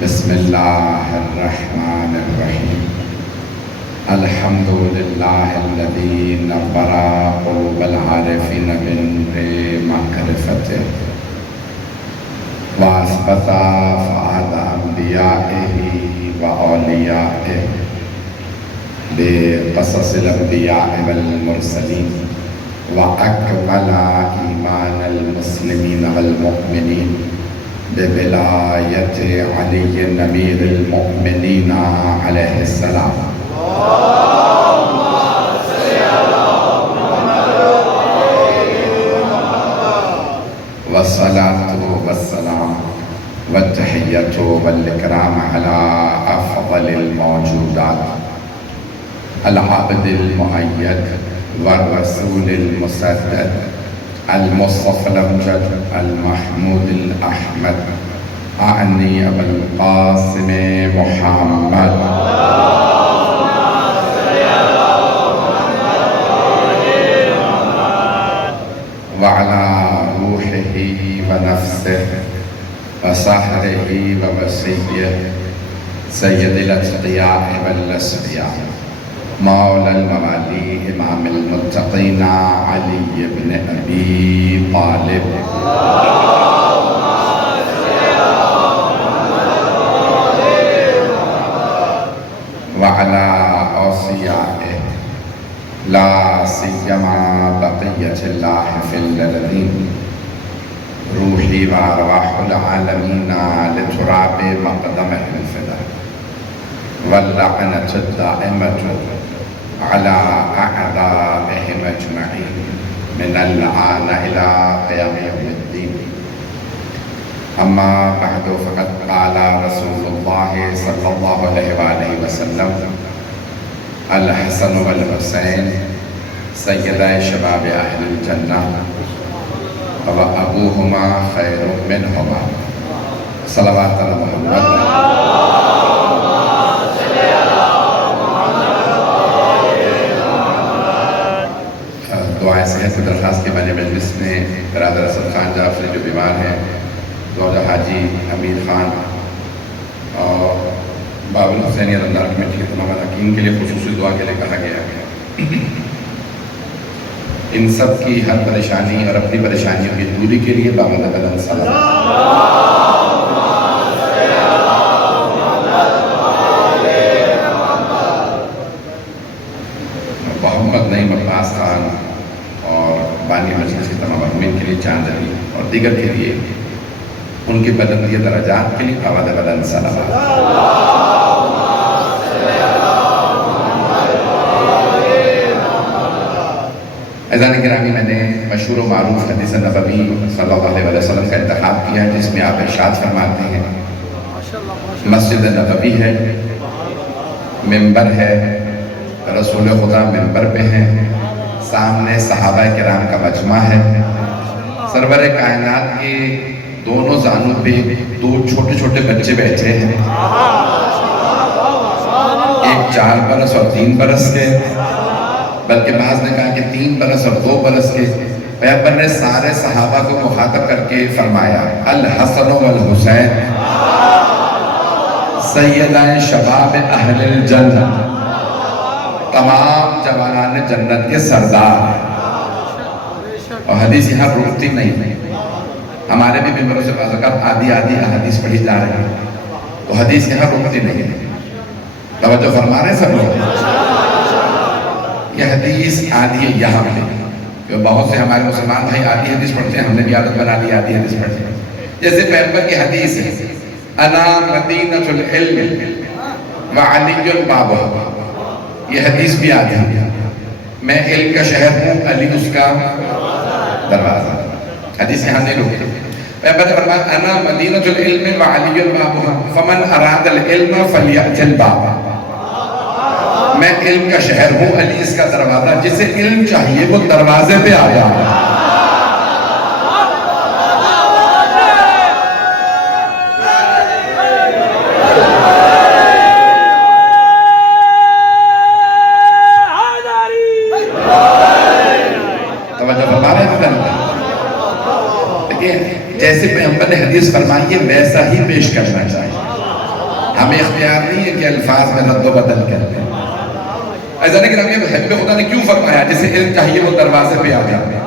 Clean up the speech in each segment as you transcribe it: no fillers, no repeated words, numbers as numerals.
بسم اللہ الرحمن الرحیم الحمد للہ الذی نور قلوب العارفین بنور معرفته واثبت فؤاد انبیائہ واولیائہ بقصص الانبیاء والمرسلین واکمل ایمان المسلمین والمؤمنین بولایت علی امیر المؤمنین علیہ السلام والصلاة والسلام والتحیۃ والاکرام علی افضل الموجودات العبد المؤید والرسول المسدد المصطفى الأمجد المحمود الأحمد أعني أبا القاسم محمد وعلى روحه ونفسه وسحره ووصيه سيد الأتقياء والأسقياء مولى الموالي إمام المتقين علي بن أبي طالب وعلى أوصيائه لا سيما بقية الله في الذين روحي وأرواح العالمين لتراب مقدمه الفداء واللعنة الدائمة على أعدائهم أجمعين من الآن إلى قيام يوم الدين أما بعد فقد قال رسول الله صلى الله عليه وآله وسلم الحسن والحسين سيدا شباب أهل الجنة وأبوهما خير منهما صلوات على محمد دعائیں صحت کی درخواست کے بانی مجلس میں برادر اسد خان جعفری جو بیمار ہیں، زوجہ حاجی حمید خان اور باب الحسینیہ رمضان کمیٹی کے تمام اراکین کے لیے خصوصی دعا کے لیے کہا گیا ہے۔ ان سب کی ہر پریشانی اور اپنی پریشانیوں کی دوری کے لیے بابا بلند صلی محمد نعیم عباس خان اور بانی مجلس کے تمام مرحومین کے لیے چاند علی اور دیگر کے لیے ان کے بلندی درجات کے لیے بابا بلند صلوات۔ عزیزان گرامی، میں نے مشہور و معروف حدیث نبوی صلی اللہ علیہ وسلم کا انتخاب کیا ہے جس میں آپ ارشاد فرماتے ہیں، مسجد نبوی ہے، ممبر ہے، رسول خدا ممبر پہ ہیں، سامنے صحابہ کرام کا مجمع ہے، سرور کائنات کے دونوں زانوں پہ دو چھوٹے چھوٹے بچے بیٹھے ہیں، ایک 4 برس اور 3 برس کے، بلکہ بعض نے کہا کہ 3 برس اور 2 برس کے۔ پیغمبر نے سارے صحابہ کو مخاطب کر کے فرمایا، الحسن والحسین سیدان شباب اہل الجنہ، تمام جوانان جنت کے سردار۔ اور حدیث یہاں رکتی نہیں، ہمارے بھی ممبروں سے بعض اوقات آدھی احادیث پڑھی جا رہی ہے، تو حدیث یہاں رکتی نہیں ہے۔ توجہ فرما رہے ہیں سب لوگ؟ یہ حدیث آدھی ہے یہاں پہ، بہت سے ہمارے مسلمان بھائی آدھی حدیث پڑھتے ہیں، ہم نے بھی عادت بنا لی آدھی حدیث پڑھتے ہیں۔ جیسے پیغمبر کی حدیث ہے، انا مدینۃ العلم وعلی بابہ، یہ حدیث بھی آدھی ہے، میں علم کا شہر ہوں، علی اس کا دروازہ۔ حدیث یہاں نہیں رکتی۔ پیغمبر نے فرمایا انا مدینۃ العلم وعلی بابہ فمن اراد العلم فلیأت الباب، میں علم کا شہر ہوں، علی اس کا دروازہ، جسے علم چاہیے وہ دروازے پہ آ جائے۔ جیسے پیغمبر نے حدیث فرمائی ہے ویسا ہی پیش کرنا چاہیے۔ ہمیں اختیار نہیں ہے کہ الفاظ میں رد و بدل کرتے ہیں. ایسا نہیں کہ حبیب خدا نے کیوں فرمایا جسے علم چاہیے وہ دروازے پہ آ جائے؟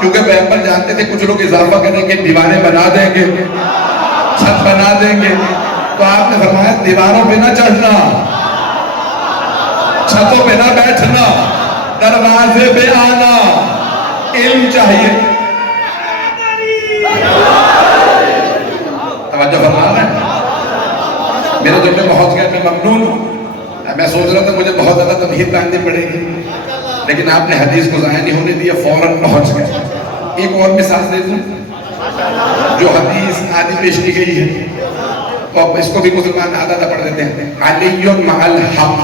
کیونکہ پیغمبر جانتے تھے کچھ لوگ اضافہ کریں گے، دیواریں بنا دیں گے، چھت بنا دیں گے، تو آپ نے فرمایا دیواروں پہ نہ چڑھنا، چھتوں پہ نہ بیٹھنا، دروازے پہ آنا. علم چاہیے. توجہ فرما رہے ہیں؟ میرے دل میں پہنچ گیا، میں ممنون ہوں. میں سوچ رہا تھا مجھے بہت زیادہ تمہید باندھنی پڑے گی، لیکن آپ نے حدیث کو ضائع نہیں ہونے دیا، فوراً پہنچ گئے. ایک اور مثال دے دوں. جو حدیث آدھی پیش کی گئی ہے تو اب اس کو بھی مسلمان آدھا آدھا پڑھ دیتے ہیں. علی مع الحق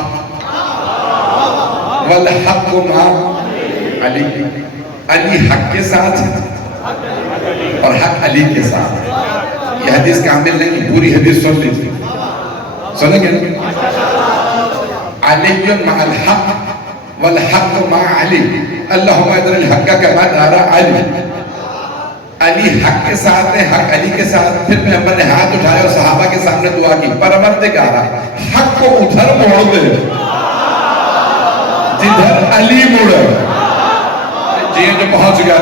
والحق مع علی. علی حق کے ساتھ اور حق علی کے ساتھ. یہ حدیث کامل نہیں، پوری حدیث سن لیجیے. سنیں گے؟ علی مع الحق والحق مع علی. اللہم ادر الحق کما دار علی. علی حق کے ساتھ ہے، حق علی کے ساتھ. پھر پیغمبر نے ہاتھ اٹھائے اور صحابہ کے سامنے دعا کی، پروردگارا حق کو ادھر موڑ دے جدھر علی موڑے. جی جو پہنچ گیا.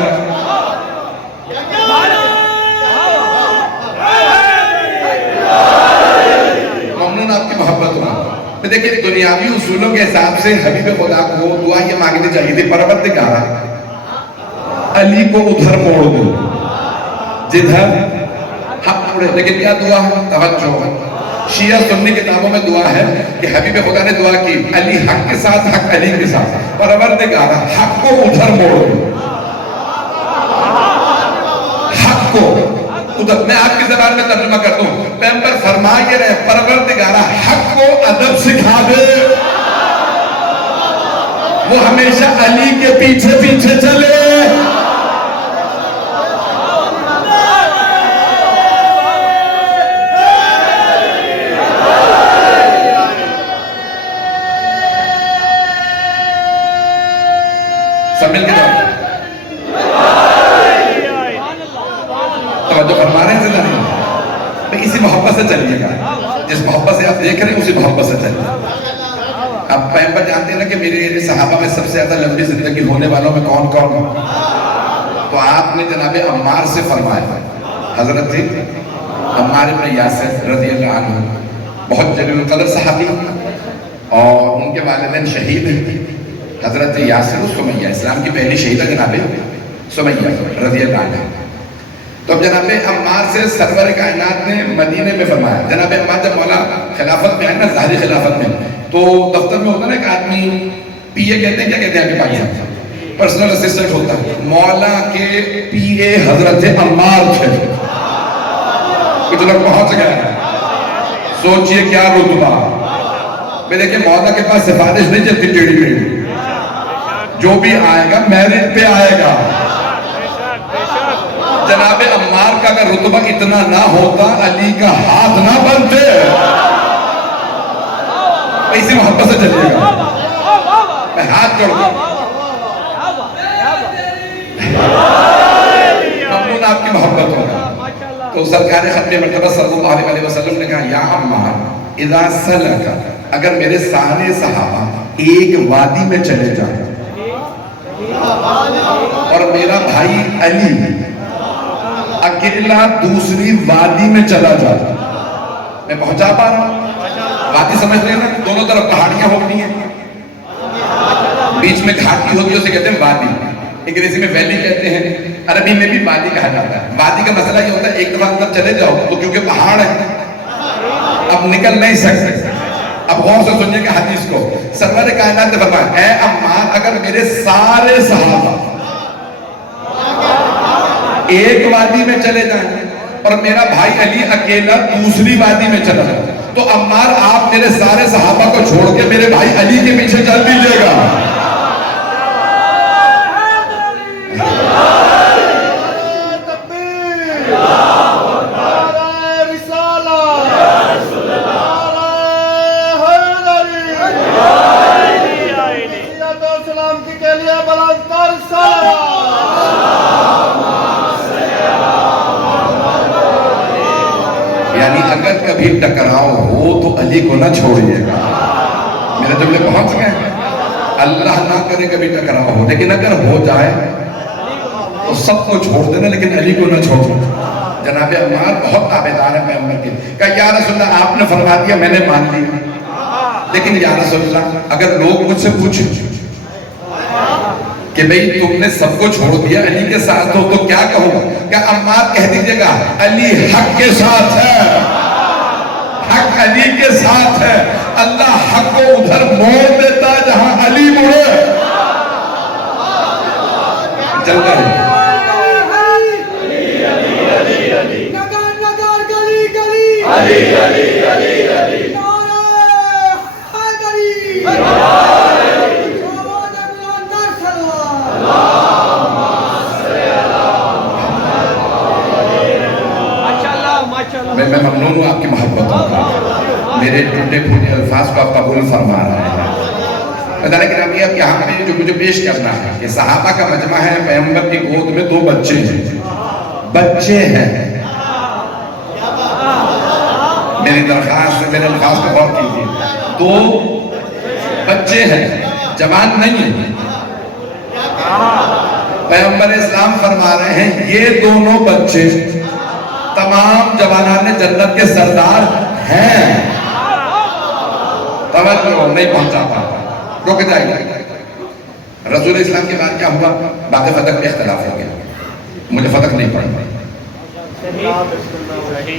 ممنون آپ کی محبت ہوں. دیکھیں دنیاوی اصولوں کے حساب سے حبیب خدا کو دعا یہ مانگنی چاہیے تھی، پروردگارا علی کو ادھر موڑ دو جدھر حق مڑے. لیکن کیا دعا ہے؟ توجہ. شیعہ سنی کتابوں میں دعا ہے کہ حبیب خدا نے دعا کی علی حق کے ساتھ، حق علی کے ساتھ، پروردگارا حق کو ادھر موڑ دو. حق کو ادھر. میں آپ کی زبان میں ترجمہ کرتا ہوں. پیغمبر فرما یہ رہے پروردگارا حق کو ادب سکھا دے، وہ ہمیشہ علی کے پیچھے پیچھے چلے. سب مل کے توجہ فرما رہے ہیں زندہ نہیں. اسی محبت سے چلیے گا، جس محبت سے آپ دیکھ رہے ہیں اسی محبت سے چلیے. اب پیغمبر جانتے ہیں نا کہ میرے صحابہ میں سب سے زیادہ لمبی زندگی ہونے والوں میں کون کون ہیں. تو آپ نے جناب عمار سے فرمایا. حضرت عمار بن یاسر رضی اللہ عنہ بہت جلیل القدر صحابی اور ان کے والدین شہید ہیں. حضرت یاسر سمیہ اسلام کی پہلی شہیدہ جناب سمیہ رضی اللہ عنہ. تو اب جناب عمار سے سرور کائنات نے مدینے میں فرمایا. جناب عمار جب مولا خلافت میں ہے نا، ظاہری خلافت میں، تو دفتر میں ہوتا نا ایک آدمی پی اے کہتے ہیں، کیا کہتے ہیں آپ کے پاکستان؟ پرسنل اسسٹنٹ ہوتا ہے. مولا کے پی اے حضرت عمار تھے. کچھ لوگ پہنچ گئے. سوچئے کیا رتبہ. میں دیکھیں مولا کے پاس سفارش نہیں چلتی ٹیڑھی میڑھی، جو بھی آئے گا میرٹ پہ آئے گا. جناب عمار کا اگر رتبہ اتنا نہ ہوتا علی کا ہاتھ نہ بنتے. اسی محبت سے چلیے گا. میں ہاتھ جوڑ دوں. ممنون آپ کی محبت ہوگا. تو سرکار ختم مرتبہ صلی اللہ علیہ وسلم نے کہا یا عمار اذا سلک، اگر میرے سارے صحابہ ایک وادی میں چلے جائیں اور میرا بھائی علی اکیلا دوسری وادی میں چلا جاتا، میں پہنچا پا رہا ہوں. وادی سمجھ رہے ہیں نا، دونوں طرف پہاڑیاں ہوتی ہیں، بیچ میں گھاٹی ہوتی ہے، اسے کہتے ہیں وادی. انگریزی میں ویلی کہتے ہیں، عربی میں بھی وادی کہا جاتا ہے. وادی کا مسئلہ یہ ہوتا ہے ایک دفعہ اندر چلے جاؤ تو کیونکہ پہاڑ ہے اب نکل نہیں سکتے. اب غور سے سنیے کہ حدیث کو سرور کائنات نے فرمایا اے عمار اگر میرے سارے صحابہ ایک وادی میں چلے جائیں اور میرا بھائی علی اکیلا دوسری وادی میں چلا جائے تو عمار آپ میرے سارے صحابہ کو چھوڑ کے میرے بھائی علی کے پیچھے چل دیجیے گا. یعنی اگر کبھی ٹکراؤ ہو تو علی کو نہ چھوڑیے گا. میرے جملے پہنچ گئے. اللہ نہ کرے کبھی ٹکراؤ ہو، لیکن اگر ہو جائے تو سب کو چھوڑ دینا لیکن علی کو نہ چھوڑو. جناب عمار بہت تابعدار ہے پیغمبر کے. کہا یا رسول اللہ آپ نے فرما دیا میں نے مان لیا، لیکن یا رسول اللہ اگر لوگ مجھ سے پوچھیں کہ بھئی تم نے سب کو چھوڑ دیا علی کے ساتھ ہو تو کیا کہوں؟ کہ عمار کہہ دیجئے گا علی حق کے ساتھ ہے، حق علی کے ساتھ ہے. اللہ حق کو ادھر موڑ دیتا جہاں علی مڑے. چلتا ہے میں ممنون ہوں آپ کی محبتوں کا. میرے ٹوٹے پھوٹے الفاظ کو آپ قبول فرما رہے ہیں. بتانے کہ نامی اب یہاں پہ جو مجھے پیش کرنا ہے کہ صحابہ کا مجمع ہے، پیغمبر کی گود میں 2 بچے ہیں. بچے ہیں. میری درخواست سے میرے الفاظ کو غور کیجیے. 2 بچے ہیں، جوان نہیں ہیں. پیغمبر اسلام فرما رہے ہیں یہ دونوں بچے تمام جوانان جنت کے سردار ہیں. توجہ نہیں پہنچا پاتا، رک جائیے. رسول اسلام کے بعد کیا ہوا؟ باغ فتح میں اختلاف ہو گیا. مجھے فتح نہیں پڑھنا،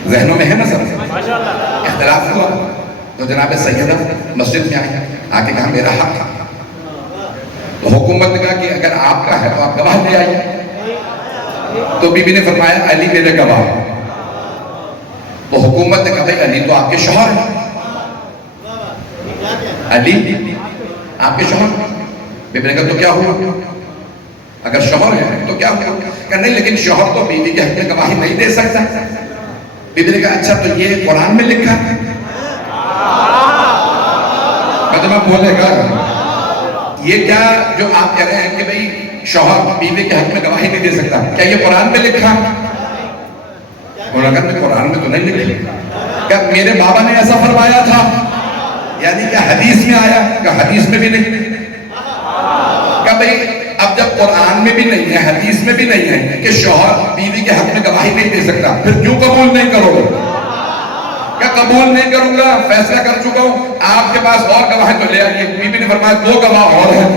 ذہنوں میں ہے نا سب. اختلاف ہوا تو جناب سیدہ مسجد میں آ کے کہا میرا حق تھا. تو حکومت نے کہا کہ اگر آپ کا ہے تو آپ گواہ لے آئیے. تو بی بی نے فرمایا علی میرے گواہ. تو حکومت نے کہا بھائی علی تو آپ کے شوہر ہیں، علی آپ کے شوہر. بی بی نے کہا تو کیا ہوا؟ اگر شوہر ہے تو کیا ہوا؟ کہ نہیں لیکن شوہر تو بیوی کے حق میں گواہی نہیں دے سکتا. بی بی نے کہا اچھا تو یہ قرآن میں لکھا ہے؟ مجمع بولے گا یہ کیا جو آپ کہہ رہے ہیں کہ بھئی شوہر بیوی کے حق میں گواہی نہیں دے سکتا، کیا یہ قرآن میں لکھا ہے؟ اور اگر میں قرآن میں تو نہیں لکھا. کیا میرے بابا نے ایسا فرمایا تھا؟ یعنی کیا حدیث میں آیا؟ کیا حدیث میں بھی نہیں. کیا بھئی اب جب قرآن میں بھی نہیں ہے حدیث میں بھی نہیں ہے کہ شوہر بیوی کے حق میں گواہی نہیں دے سکتا، پھر کیوں قبول نہیں کرو گے؟ کیا قبول نہیں کروں گا؟ فیصلہ کر چکا ہوں. آپ کے پاس اور گواہ تو لے آئیے. بی بی نے فرمایا 2 گواہ اور ہیں.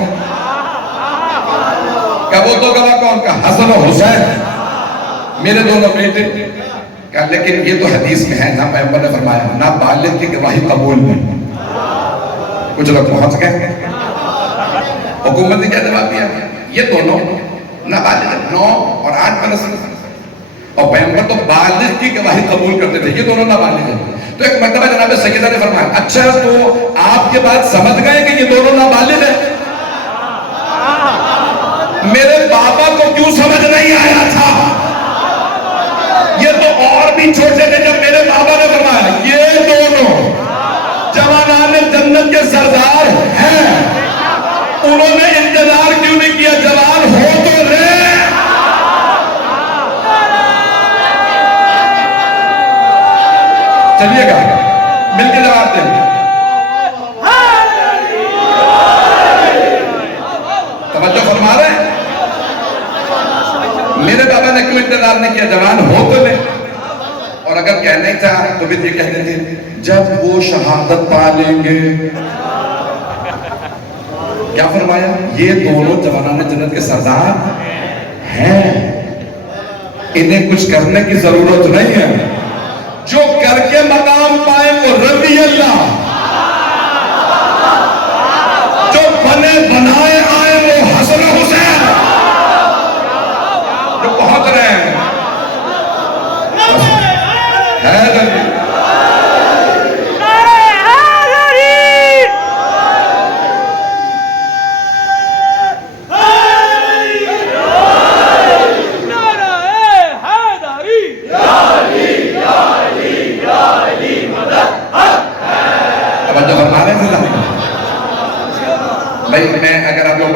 کیا وہ 2 گواہ کون؟ کا حسن و حسین میرے دونوں بیٹے. کہا لیکن یہ تو حدیث میں ہے نا، پیغمبر نے فرمایا نہ بالغ کی گواہی قبول نہیں. کچھ لوگ پہنچ گئے. حکومت نے کیا جواب دیا؟ یہ دونوں نابالغ 9 اور 8 برس، اور پیغمبر تو بالغ کی گواہی قبول کرتے تھے، یہ دونوں نابالغ ہیں. تو ایک مرتبہ جناب سیدہ نے فرمایا اچھا تو آپ کے بعد سمجھ گئے کہ یہ دونوں نابالغ ہیں. میرے بابا کو کیوں سمجھ نہیں آیا تھا؟ یہ تو اور بھی چھوٹے تھے جب میرے بابا نے فرمایا یہ دونوں جوانان جنت کے سردار ہیں. انہوں نے انتظار کیوں نہیں کیا؟ جوان ہو تو رہے. چلیے گا مل کے جواب دیں. توجہ فرما رہے ہیں؟ میرے بابا نے کیوں انتظار نہیں کیا؟ جوان ہو تو لے. اور اگر کہنے تھا تو بھی یہ کہتے تھے جب وہ شہادت پا لیں گے. کیا فرمایا؟ یہ دونوں جوانان جنت کے سردار ہیں، انہیں کچھ کرنے کی ضرورت نہیں ہے. جو کر کے مقام پائے وہ رضی اللہ، جو بنے بنائے آئے وہ حسن و حسین جو پہنچ رہے ہیں.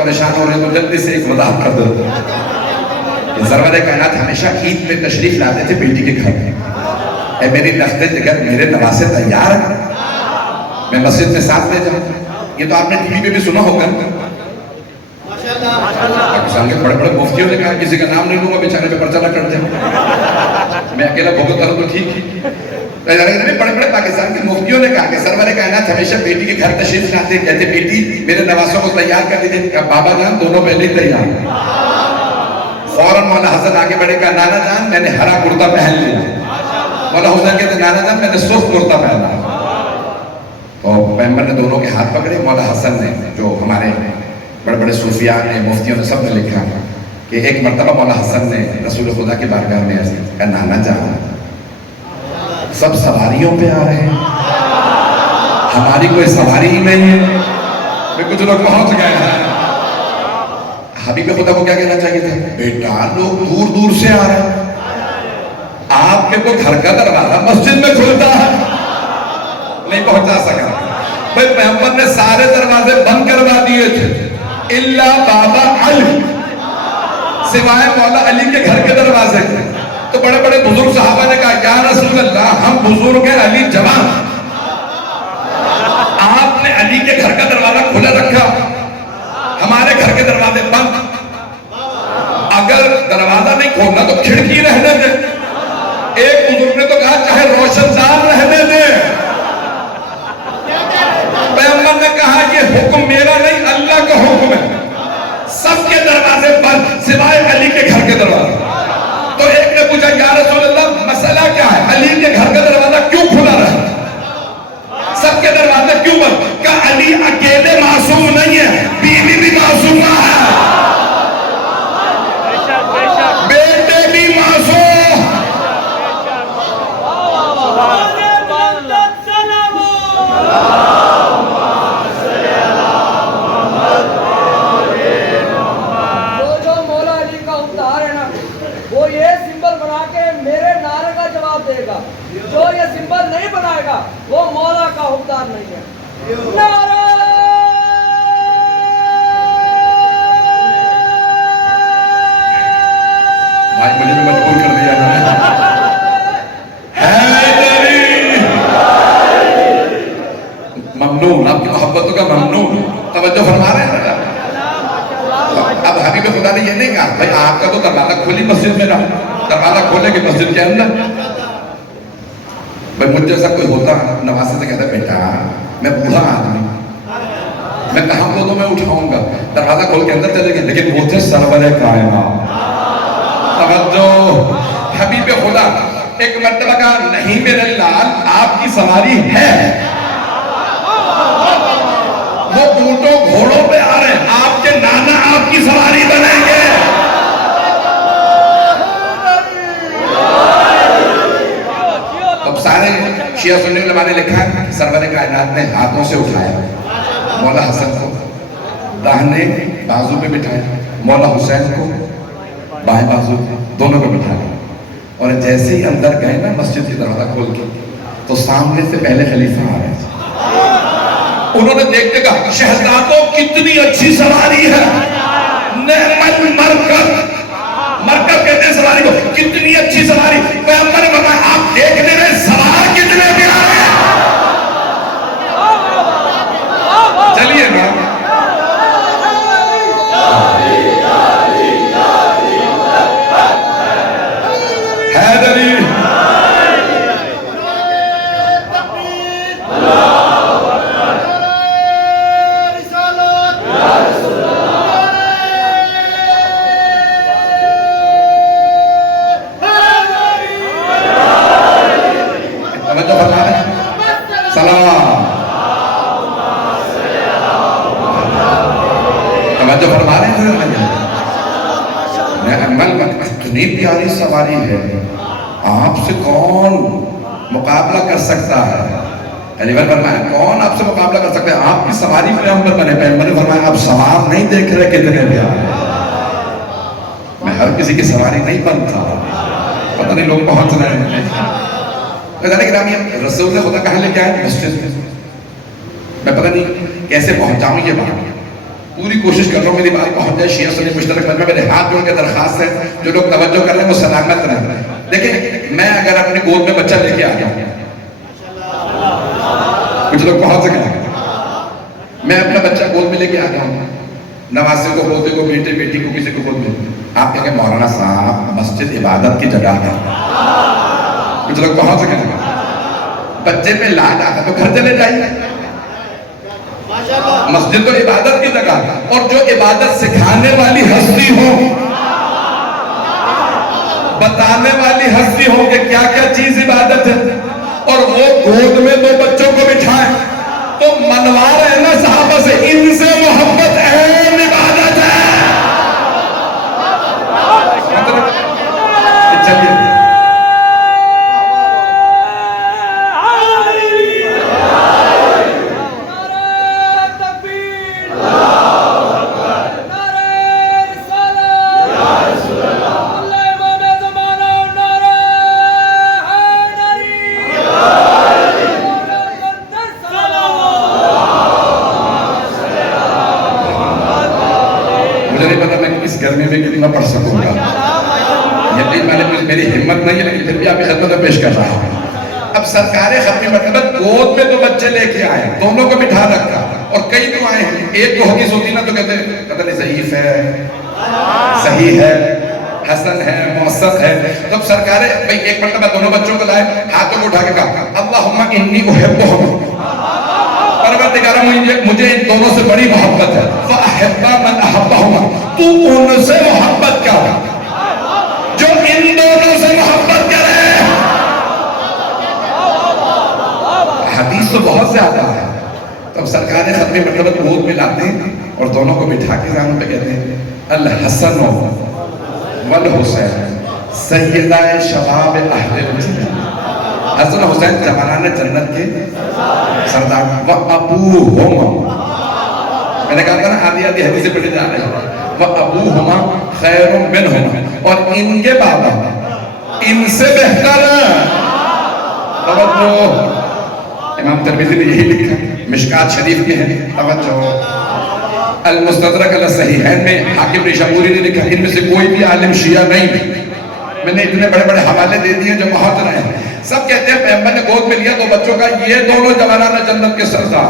پریشان ہو رہے ہیں تو جلدی سے ایک وضاحت کر دو کہ سرور کائنات ہمیشہ عید پہ تشریف لاتے تھے بیٹی کے گھر میں. اے میری نخت جگر میرے نواسے تیار ہیں، میں مسجد میں ساتھ لے جاؤں. یہ تو آپ نے ٹی وی پہ بھی سنا ہوگا. پاکستان کے بڑے بڑے مفتیوں نے کہا کسی کا نام نہیں لوں گا بیچارے پہ پرچہ نہ کٹ جائے، میں اکیلا بھگتتا ہوں تو ٹھیک ہی. بڑے بڑے پاکستان کے مفتیوں نے کہا کہ سرور کائنات ہمیشہ بیٹی کے گھر تشریف لاتے، کہتے بیٹی میرے نواسوں کو تیار کر دیجیے. بابا جان دونوں پہلے ہی تیار. فوراً مولا حسن آگے بڑھے کہا نانا جان میں نے ہرا کرتا پہن لیا. مولا حسین کہتے نانا جان میں نے سرخ کرتا پہنا. تو پیغمبر نے دونوں کے ہاتھ پکڑے. مولا حسن نے جو ہمارے بڑے بڑے صوفیاء نے مفتیوں نے سب نے لکھا کہ ایک مرتبہ مولا حسن نے رسول خدا کی بارگاہ میں ایسے کہا نانا جان سب سواریوں پہ آ رہے ہیں، ہماری کوئی سواری ہی نہیں ہے. کچھ لوگ پہنچ گئے ہیں. حبیب خدا کو کیا کہنا چاہیے تھا؟ بیٹا لوگ دور دور سے آ رہے ہیں، آپ کے تو گھر کا دروازہ مسجد میں کھلتا ہے. نہیں پہنچا سکا. بھائی پیغمبر نے سارے دروازے بند کروا دیے تھے اللہ بابا علی، سوائے مولا علی کے گھر کے دروازے تھے. تو بڑے بڑے بزرگ صحابہ نے کہا یا رسول اللہ ہم بزرگ ہیں علی جوان، آپ نے علی کے گھر کا دروازہ کھلا رکھا، ہمارے گھر کے دروازے بند. اگر دروازہ نہیں کھولنا تو کھڑکی رہنے دے. ایک بزرگ نے تو کہا چاہے روشن دان رہنے دے. پیغمبر نے کہا یہ حکم میرا نہیں اللہ کا حکم ہے، سب کے دروازے بند سوائے علی کے گھر کے دروازے. تو ایک نے پوچھا یا رسول اللہ مسئلہ کیا ہے، علی کے گھر کا دروازہ کیوں کھلا رہا، سب کے دروازے کیوں بند؟ کہ علی اکیلے معصوم نہیں ہے، بیوی بھی معصومہ ہے، بیٹے بھی معصوم. جو یہ سمبل نہیں بنائے گا وہ مولا کا حکمدار نہیں ہے. نعرہ بھائی مجھے بھی مجبور کر دیا نا. ممنون، آپ کی محبتوں کا ممنون. توجہ فرما رہے ہیں. اب حبیب خدا نے یہ نہیں کہا بھائی آپ کا تو دروازہ کھلی مسجد میں رہا، دروازہ کھولے کہ مسجد کے اندر. بھائی مجھ جیسا کوئی ہوتا نواسے سے کہتا بیٹا میں بوڑھا آدمی، میں کہاں کو تو میں اٹھاؤں گا، دروازہ کھول کے اندر چلے گئے. لیکن وہ تھے سرور کائنات. توجہ. حبیب خدا ایک مرتبہ کہا نہیں میرے لال آپ کی سواری ہے، وہ اونٹوں گھوڑوں پہ آ رہے ہیں، آپ کے نانا آپ کی سواری بنیں گے. سارے شیعہ سنی علماء نے لکھا کہ سرور کائنات نے ہاتھوں سے اٹھایا، مولا حسن کو داہنے بازو پہ بٹھایا، مولا حسین کو بائیں بازو پہ، دونوں پہ بٹھایا. اور جیسے ہی اندر گئے نا مسجد کی دروازہ کھول کے تو سامنے سے پہلے خلیفہ آ رہے. انہوں نے دیکھتے کہا شہزادوں کتنی اچھی سواری ہے، نعم المرکب، مرکب کہتے ہیں سواری کو، کتنی اچھی سواری. پیغمبر نے فرمایا آپ دیکھنے میں سوار کتنے پیارے ہیں. چلیے نا حیدری. اتنی پیاری سواری ہے، آپ سے کون مقابلہ کر سکتا ہے؟ علی بھائی فرمایا کون آپ سے مقابلہ کر سکتا ہے؟ آپ کی سواری پہ ہم پر بنے. پیغمبر نے فرمایا آپ سوار نہیں دیکھ رہے کتنے پیارے. میں ہر کسی کی سواری نہیں بنتا. پتہ نہیں لوگ پہنچ رہے ہیں. رسول خدا کہاں لے کے آئے؟ مسجد میں. میں پتہ نہیں کیسے پہنچاؤں یہ بات، پوری کوشش کر رہا ہوں میری بات پہنچ جائے. شیعہ سنی مشترک میں میرے ہاتھ جوڑ کے درخواست ہے جو لوگ توجہ کر رہے ہیں وہ سلامت رہیں. دیکھیں میں اگر اپنے گود میں بچہ لے کے آ گیا، کچھ لوگ پہنچ گئے، میں اپنا بچہ گود میں لے کے آ گیا ہوں، نواسے کو، پوتے کو، بیٹے بیٹی کو، کسی کو گود میں، آپ کہیں گے مولانا صاحب مسجد عبادت کی جگہ ہے، کچھ لوگ پہنچ گئے، بچے پہ لاڈ آتا تو گھر چلے جائیے، مسجد تو عبادت کی جگہ، اور جو عبادت سکھانے والی ہستی ہو، بتانے والی ہستی ہو کہ کیا کیا چیز عبادت ہے، اور وہ گود میں دو بچوں کو بٹھائیں تو منوا رہے ہیں نا صحابہ سے، ان سے محبت اہم عبادت ہے۔ چلیے گرمی میں کتنا پڑھ سکوں گا، یقین مانیں میری ہمت نہیں ہے، لیکن پھر بھی آپ کی خدمت میں پیش کر رہا ہوں۔ اب سرکار ختمی مرتبہ گود میں دو بچے لے کے آئے، دونوں کو بٹھا رکھا، اور کئی تو آئے ہیں، ایک کو حدیث ہوتی نا تو کہتے ہیں پتہ نہیں ضعیف ہے، صحیح ہے، حسن ہے، موثق ہے، تو اب سرکار بھئی ایک مرتبہ دونوں بچوں کو لائے، ہاتھوں کو اٹھا کے کہا اللہم انی احبہم، پروردگارہ مجھے ان دونوں سے بڑی محبت ہے، فَأَحِبَّا مَنْ أَحَبَّهُمَا، تو ان سے محبت کر جو ان دونوں سے محبت کرے۔ حدیث تو بہت زیادہ ہے، تو اب سرکار ختمی مرتبہ گود میں لاتے ہیں اور دونوں کو بٹھا کے زانوں پہ کہتے ہیں الحسن والحسین سیدہ شباب اہل الجنہ، حسن حسین جوانان جنت کے سردار، وَأَبُوهُمَا، میں نے کہا تھا نا آدھی آدھی حدیثیں پڑھے جا رہے ہیں، وَأَبُوهُمَا خَيْرٌ مِّنْهُمَا، اور ان کے بابا ان سے بہتر ہیں۔ توجہ، امام ترمذی نے یہی لکھا، مشکات شریف کے ہیں، توجہ، المستدرک علی الصحیحین میں حاکم نیشابوری نے لکھا، ان میں سے کوئی بھی عالم شیعہ نہیں، میں نے اتنے بڑے بڑے حوالے دے دیے جو پہنچ رہے ہیں، سب کہتے ہیں پیغمبر نے گود میں لیا دو بچوں کا، یہ دونوں جوانان جنت کے سردار۔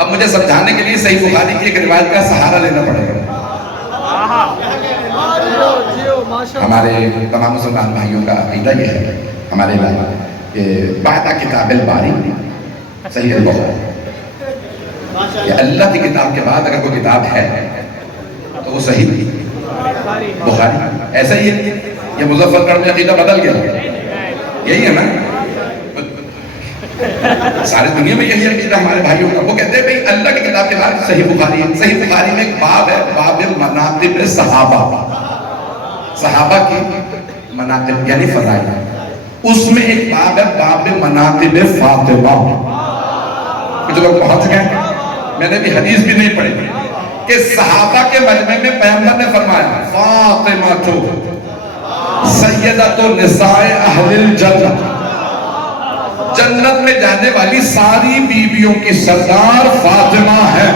اب مجھے سمجھانے کے لیے صحیح بخاری کی ایک روایت کا سہارا لینا پڑے گا۔ ہمارے تمام مسلمان بھائیوں کا عقیدہ یہ ہے ہمارے علاقہ کہ بعد کتاب الباری صحیح البخاری، کہ اللہ کی کتاب کے بعد اگر کوئی کتاب ہے تو وہ صحیح بخاری، ایسا ہی ہے۔ یہ مظفر گڑھ میں عقیدہ بدل گیا، یہی ہے نا، ساری دنیا میں یہی عقیدہ ہمارے بھائیوں کا، وہ کہتے ہیں بھئی اللہ کی کتاب کے بعد صحیح بخاری ہے۔ صحیح بخاری میں ایک باب ہے، باب مناقب صحابہ، صحابہ کی مناقب یعنی فضائل، اس میں ایک باب ہے باب مناقب فاطمہ۔ کچھ لوگ پہنچ گئے، میں نے بھی حدیث بھی نہیں پڑھی کہ صحابہ کے مجمع میں پیغمبر نے فرمایا فاطمہ تو سیدۃ النساء اہل الجنہ، جنت میں جانے والی ساری بیویوں کی سردار فاطمہ ہے۔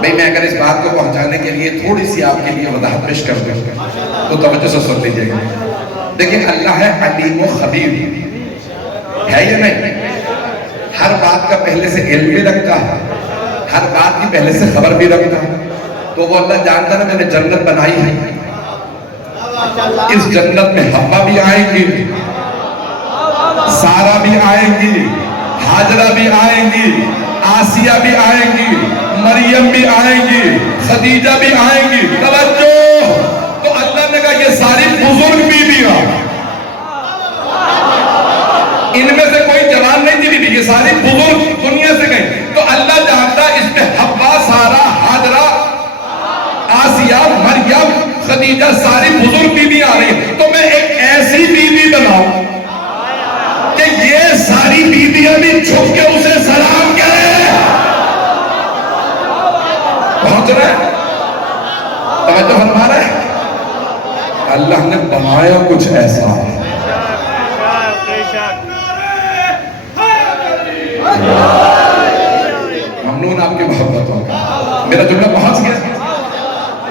بھئی میں اگر اس بات کو پہنچانے کے لیے تھوڑی سی آپ کے لیے وضاحت پیش کر دوں تو توجہ سے سن لیجیے گا۔ دیکھیں اللہ ہے علیم و خبیر، ہے یا نہیں؟ ہر بات کا پہلے سے علم بھی رکھتا ہے، ہر بات کی پہلے سے خبر بھی رکھتا ہے، تو وہ اللہ جانتا ہے میں نے جنت بنائی ہے، اس جنت میں حوا بھی آئیں گی، سارا بھی آئیں گی، حاجرہ بھی آئیں گی، آسیہ بھی آئیں گی، مریم بھی آئیں گی، خدیجہ بھی آئیں گی۔ توجہ، تو اللہ نے کہا یہ ساری بزرگ بیویاں، ان میں سے کوئی جوان نہیں تھی بیوی، یہ ساری بزرگ دنیا سے گئی، تو اللہ جانتا اس میں حوا، سارا، حاجرہ، آسیہ، مریم، خدیجہ ساری بزرگ بیوی آ رہی ہیں، تو میں ایک ایسی بیوی بناؤں ہماری بیویاں بھی جھک کے اسے سلام کریں. پہنچ رہا ہے؟ توجہ فرما رہا ہے؟ اللہ نے بنایا کچھ ایسا. ممنون آپ کی محبت ہوگا. میرا جملہ پہنچ گیا.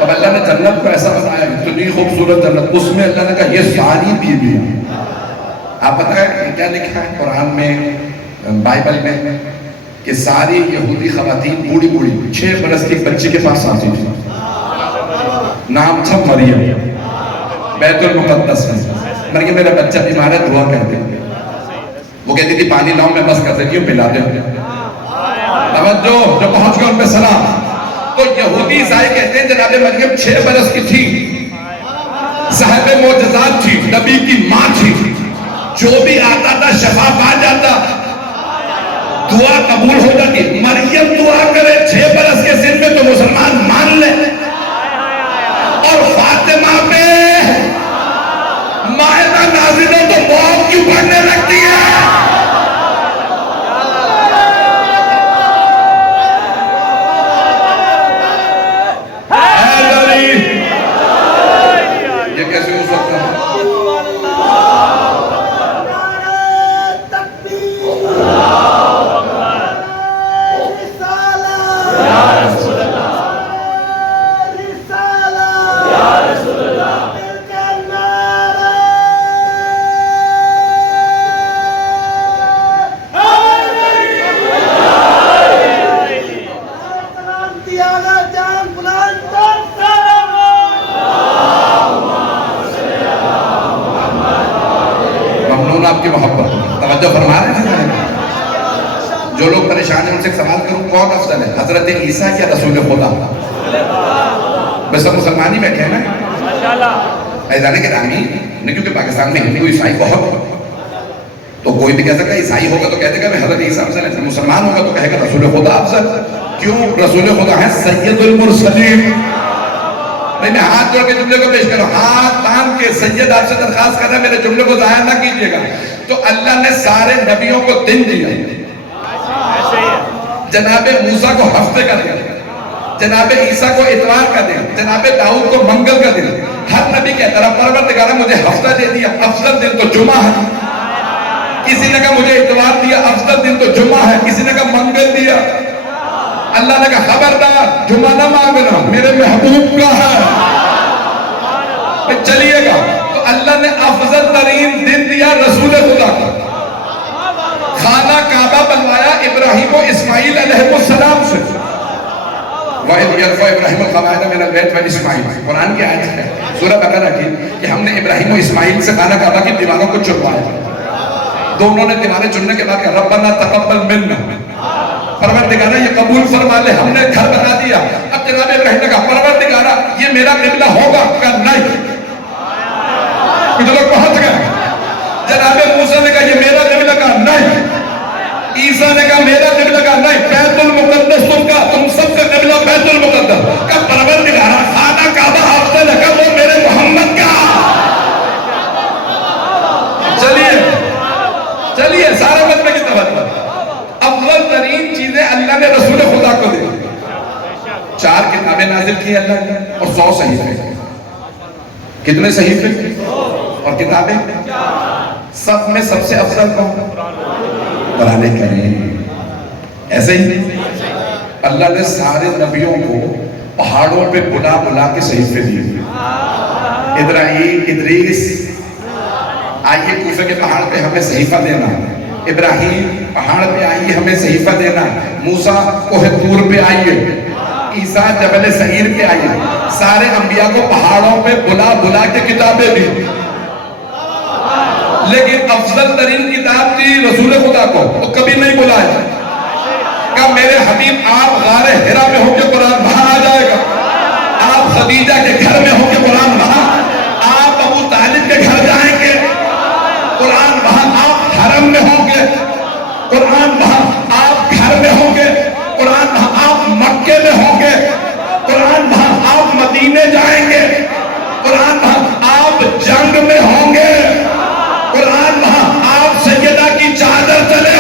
اب اللہ نے جنت کو ایسا بنایا اتنی خوبصورت جنت, اس میں اللہ نے کہا یہ ساری بیویاں. آپ بتائیں کیا لکھا ہے قرآن میں, بائبل میں, کہ ساری یہودی خواتین بوڑھی بوڑھی 6 برس کی بچی کے پاس آتی تھی. نام تھا مریم. بیت المقدس میں مریم میرا بچہ بیمار ہے دعا کرتے. وہ کہتی تھی پانی لاؤ میں بس کر دیتی ہوں پلا دے. توجہ جو پہنچ گئے ان پہ سلام. تو یہودی عیسائی کہتے ہیں جناب مریم 6 برس کی تھی, صاحب معجزات تھی, نبی کی ماں تھی, جو بھی آتا تھا شفا پا جاتا, دعا قبول ہو جاتی. مریم دعا کرے 6 برس کے سن میں تو مسلمان مان لے. اور فاطمہ پہ مائدہ نازل ہو تو موت کیوں پڑھنے لگتی ہے؟ یہ کیسے ہو سکتا ہے؟ آپ کی محبت. توجہ فرما رہے ہیں؟ جو لوگ پریشان ہیں ان سے سوال کروں کون افضل ہے, حضرت عیسیٰ یا رسول خدا؟ بس سب مسلمانی بیٹھے ہیں نا ایزانے کے دامی نہیں, کیونکہ پاکستان میں ہندو عیسائی بہت, تو کوئی بھی کہہ سکتا ہے عیسائی ہوگا تو کہہ دے گا میں حضرت عیسیٰ افضل ہے, مسلمان ہوگا تو کہے گا رسول خدا افضل. کیوں؟ رسول خدا ہے سید المرسلین. میں ہاتھ جوڑ کے جملے کو پیش کروں, ہاتھ تان کے سید آپ سے درخواست کر رہا ہے میرے جملے کو ضائع نہ کیجیے گا. تو اللہ نے سارے نبیوں کو دن دیا. جناب موسیٰ کو ہفتے کا دن, جناب عیسیٰ کو اتوار کا دن, جناب داؤد کو منگل کا دن. ہر نبی کہتا رہا پروردگار مجھے ہفتہ دے دیا, افضل دن تو جمعہ ہے. کسی نے کہا مجھے اتوار دیا, افضل دن تو جمعہ ہے. کسی نے کہا منگل دیا. اللہ نے کہا خبردار جمعہ نہ مانگنا, میرے محبوب کا ہے. چلیے گا. تو اللہ نے افضل ترین دن دیا رسول خدا کا. خانہ کعبہ بنوایا ابراہیم و اسماعیل علیہ السلام سے. وَإِذْ يَرْفَعُ إِبْرَاهِيمُ الْقَوَاعِدَ مِنَ الْبَيْتِ وَإِسْمَاعِيلُ. قرآن کی آیت ہے سورہ بقرہ کی کہ ہم نے ابراہیم و اسماعیل سے خانہ کعبہ کی دیواروں کو چنوایا. دونوں نے دیواریں چننے کے بعد کہا ربنا تقبل منا, پروردگارہ یہ قبول فرما لے, ہم نے گھر بنا دیا. اب جناب ابراہیم نے کہا پروردگارہ یہ میرا قبلہ ہوگا؟ کہا نہیں. کچھ لوگ پہنچ گئے. جناب موسیٰ نے کہا یہ میرا قبلہ, کہا نہیں. عیسیٰ نے کہا میرا قبلہ, کہا نہیں. بیت المقدس تم کا, تم سب کا قبلہ بیت المقدس. کہا پروردگارہ خانہ کعبہ افضل ہے, کہا وہ میرے محمد کا. چلیے سارا مطلب کی توجہ. افضل ترین چیزیں اللہ نے رسول خدا کو دی. 4 کتابیں نازل کی اللہ نے اور 100 صحیفے. کتنے صحیفے اور کتابیں؟ سب میں سب سے افضل کون؟ قرآن کریم. ایسے ہی اللہ نے سارے نبیوں کو پہاڑوں پہ بلا بلا کے صحیفے دیے. ابراہیم, ادریس, آئیے کوفے کے پہاڑ پہ ہمیں صحیفہ دینا. ابراہیم پہاڑ پہ آئیے ہمیں صحیفہ دینا. موسیٰ کوہ طور پہ آئیے. عیسیٰ جبل سعیر پہ آئیے. سارے انبیاء کو پہاڑوں پہ بلا بلا کے کتابیں دی. لیکن افضل ترین کتاب تھی رسول خدا کو, وہ کبھی نہیں بلایا. کہا میرے حبیب آپ غار حرا میں ہو کے قرآن وہاں آ جائے گا, آپ خدیجہ کے گھر میں ہو کے قرآن وہاں, آپ ابو طالب کے گھر جائیں گے قرآن وہاں, آپ حرم میں ہوں گے قرآن وہاں, آپ گھر میں ہوں گے قرآن وہاں, آپ مکے میں ہوں گے قرآن وہاں, آپ مدینے جائیں گے قرآن وہاں, آپ جنگ میں ہوں گے قرآن وہاں, آپ سیدہ کی چادر چلے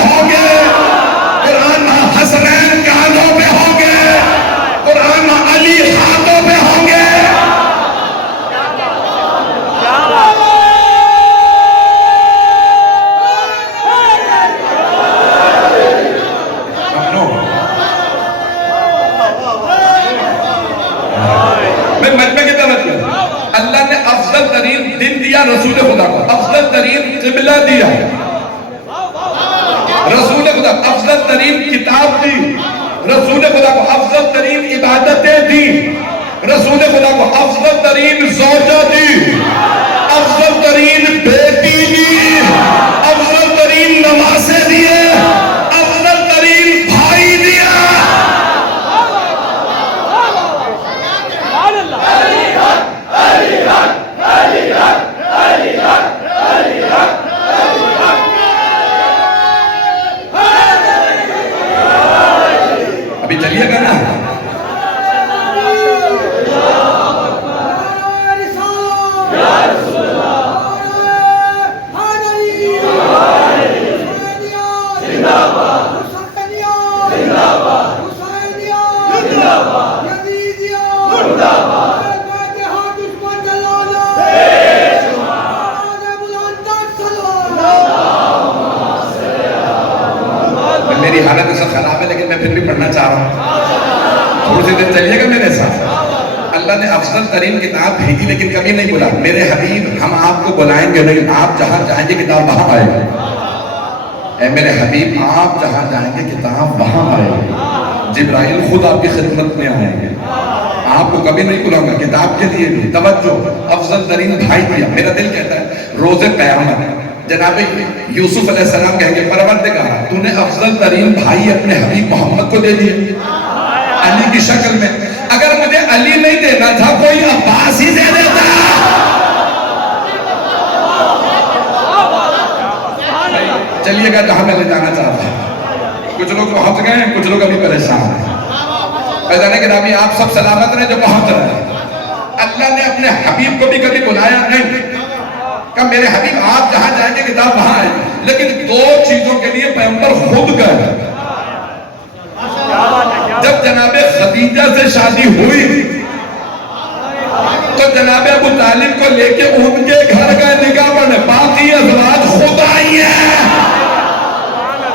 رسول خدا کو افضل ترین زوجہ دی، افضل ترین بیٹی دی، افضل ترین نواسے دیے، افضل ترین بھائی دیا۔ ابھی چلیے گا نا؟ میری حالت ایسا خراب ہے لیکن میں پھر بھی پڑھنا چاہ رہا ہوں، تھوڑی سی دیر چلیے گا میرے ساتھ۔ اللہ نے افضل ترین کتاب بھیجی لیکن کبھی نہیں بولا میرے حبیب ہم آپ کو بلائیں گے نہیں، آپ جہاں جائیں گے کتاب وہاں آئے گی۔ اے میرے حبیب آپ جہاں جائیں گے کتاب وہاں آئے گی، جبرائیل خود آپ کی خدمت میں آئیں گے، آپ کو کبھی نہیں بلاؤں گا کتاب کے لیے بھی۔ توجہ، افضل ترین بھائی دیا۔ میرا دل کہتا ہے روز قیامت جناب یوسف علیہ السلام کہیں گے پروردگار تو نے افضل ترین بھائی اپنے حبیب محمد کو دے دیے علی کی شکل میں، اگر مجھے علی نہیں دینا تھا کوئی عباس ہی دے دیتا۔ چلیے گا جہاں میں لے جانا چاہتا ہوں۔ کچھ لوگ پہنچ گئے ہیں، کچھ لوگ ابھی پریشان ہیں۔ فیضان کرامی آپ سب سلامت رہے جو پہنچ رہے ہیں۔ اللہ نے اپنے حبیب کو بھی کبھی بلایا نہیں کہ میرے حبیب آپ جہاں جائیں گے کتاب وہاں آئے، لیکن دو چیزوں کے لیے پیغمبر خود گئے۔ جب جناب خدیجہ سے شادی ہوئی تو جناب ابو طالب کو لے کے ان کے گھر گئے نکاح پڑھنے، باقی ازواج خود آئی ہیں،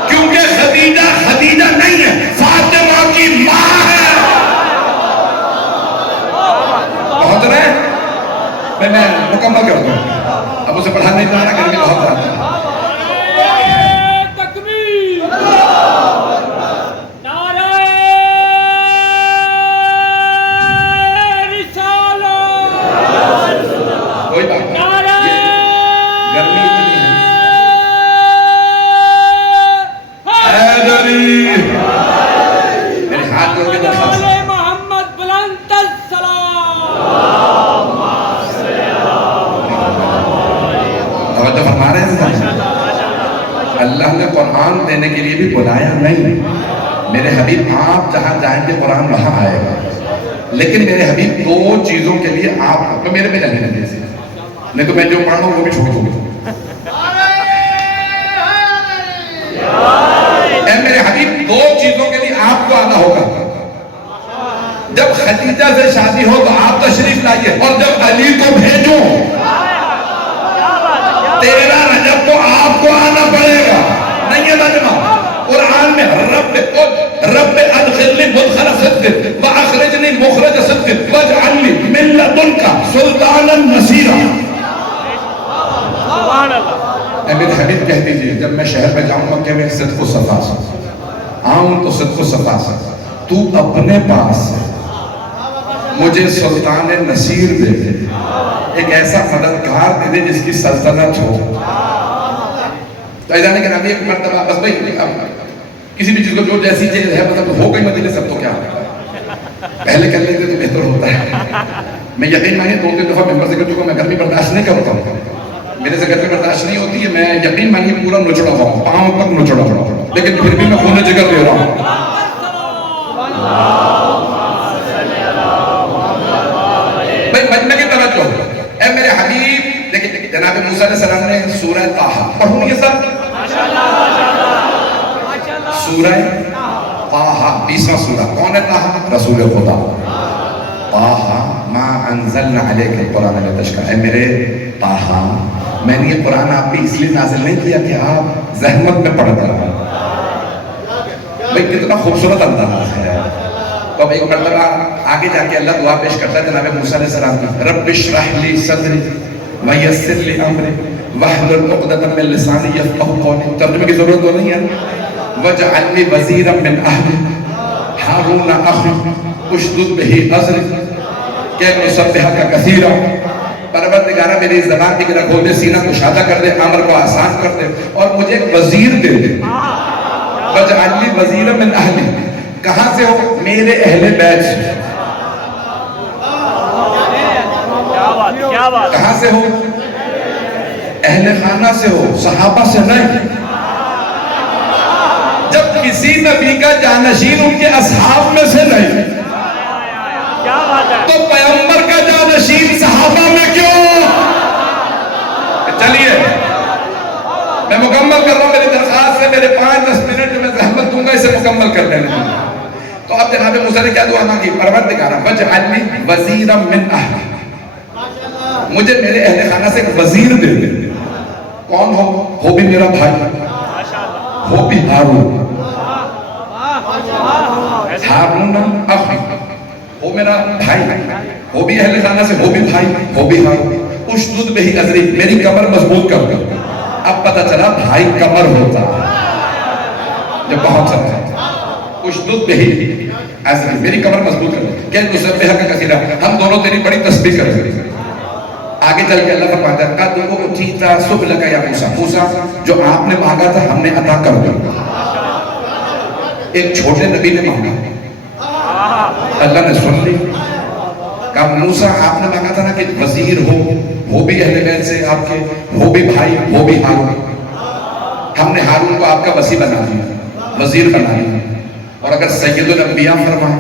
کیونکہ خدیجہ نہیں ہے، فاطمہ کی ماں ہے۔ پہنچ رہے ہیں؟ میں مکمل کر دوں، اب اسے پڑھا نہیں جانا، گرمی بہت زیادہ ہے۔ کوئی بات نہیں، گرمی اتنی ہے۔ حیدری میرے ہاتھ جوڑ کے درخواست محمد بلند السلام۔ توجہ فرما رہے ہیں؟ اللہ نے قرآن دینے کے لیے بھی بلایا نہیں، میرے حبیب آپ جہاں جائیں گے قرآن وہاں آئے گا، لیکن میرے حبیب دو چیزوں کے لیے آپ میرے پہ جانے لگے سے نہیں تو میں جو پڑھ رہا ہوں وہ بھی چھوڑ دوں گا۔ اے میرے حبیب دو چیزوں کے لیے آپ کو آنا ہوگا۔ جب خدیجہ سے شادی ہو تو آپ تشریف لائیے، اور جب علی کو بھیجوں 13 رجب کو آپ کو آنا پڑے گا۔ نہیں ہے مجمع قرآن میں رب ادخلنی مدخل صدق واخرجنی مخرج صدق واجعل لی من لدنک سلطانا نصیرا۔ اے میرے حبیب کہہ دیجئے جب میں شہر میں جاؤں گا کہ میں صدق و صفا سے آؤں تو صدق و صفا سے تو اپنے پاس سے مجھے سلطان نصیر دے دے، ایک ایسا مددگار دے دے جس کی سلطنت ہو۔ تو ایسا نہیں کہ نبی ایک مرتبہ بس بھئی کسی بھی چیز کو جو جیسی چیز ہے مطلب ہو گئی مدینے سب تو کیا پہلے کر لیتے تو بہتر ہوتا ہے۔ میں یقین مانیے 2-3 دفعہ ممبر سے کر چکا، میں گرمی برداشت نہیں کرتا ہوں، میرے سے گرمی برداشت نہیں ہوتی ہے، میں یقین مانیے پورا نچڑا ہوا ہوں، پاؤں تک نچڑا ہوا ہوں، لیکن پھر بھی میں خون جگر لے رہا ہوں۔ بھائی بچنے کی توجہ، اے میرے حبیب دیکھیں جناب موسیٰ علیہ السلام نے سورہ طٰہٰ پڑھوں یہ سب، سورہ طٰہٰ 20واں سورہ، کون ہے طٰہٰ؟ رسول خدا۔ طٰہٰ ما انزلنا علیک القرآن لتشقیٰ، اے میرے طٰہٰ میں نے یہ قرآن آپ پہ اس لیے نازل نہیں کیا کہ آپ زحمت میں پڑھتا رہا۔ بھئی کتنا خوبصورت انداز ہے۔ تو اب ایک مرتبہ آگے جا کے اللہ دعا پیش کرتا ہے جناب موسیٰ علیہ السلام کی، رب اشرح لی صدری ویسر لی امری واحلل عقدۃ من لسانی یفقہوا قولی۔ ترجمے کی ضرورت تو نہیں ہے۔ واجعل لی وزیرا من اہلی ہارون اخی اشدد بہ ازری کہ نسبحک کثیرا، پروردگارہ میری زبان کی میرا کھول دے، سینہ کشادہ کر دے، عمر کو آسان کر دے، اور مجھے ایک وزیر دے دے، وَاجْعَلْ لِي وَزِيرًا مِّنْ أَهْلِي، کہاں سے ہو؟ میرے اہل بیت سے۔ کہاں سے ہو؟ اہل خانہ سے ہو، صحابہ سے نہیں۔ جب کسی نبی کا جانشین ان کے اصحاب میں سے نہیں تو پیغمبر کا جانشین صحابہ میں کیوں؟ چلیے میں مکمل کر رہا ہوں، میری درخواست ہے، میرے 5-10 منٹ میں زحمت دوں گا اسے مکمل کر لینے۔ تو اب جناب موسیٰ نے کیا دعا مانگی؟ پروردگارہ وَاجْعَلْ لِي وَزِيرًا مِّنْ أَهْلِي، مجھے میرے اہل خانہ سے ایک وزیر دے دے۔ کون ہو بھی میرا بھائی، ہو بھی ہارون، ہارون اخی، ہو میرا بھائی، ہو بھی اہل خانہ سے، ہو بھی بھائی، ہو بھی ہارون، اشدد بہ اذری، میری کمر مضبوط کر دو۔ اب پتہ چلا بھائی کمر ہوتا جب بہت سمجھا، اشدد بہ اذری، میری کمر مضبوط کر دو، کہ نسبحک کثیرا، ہم دونوں تیری بڑی تسبیح کریں گے۔ آگے چل کے اللہ فرماتا ہے قَدْ أُوتِيتَ سُؤْلَكَ يَا موسیٰ، موسیٰ جو آپ نے مانگا تھا ہم نے عطا کر دیا۔ ایک چھوٹے نبی نے مانگا، اللہ نے سن لی، کہا موسیٰ آپ نے مانگا تھا نا کہ وزیر ہو، وہ بھی اہل بیت سے آپ کے، وہ بھی بھائی، وہ بھی ہارون، ہم نے ہارون کو آپ کا وزیر بنا دیا، وزیر بنا دیا۔ اور اگر سید الانبیاء فرمائے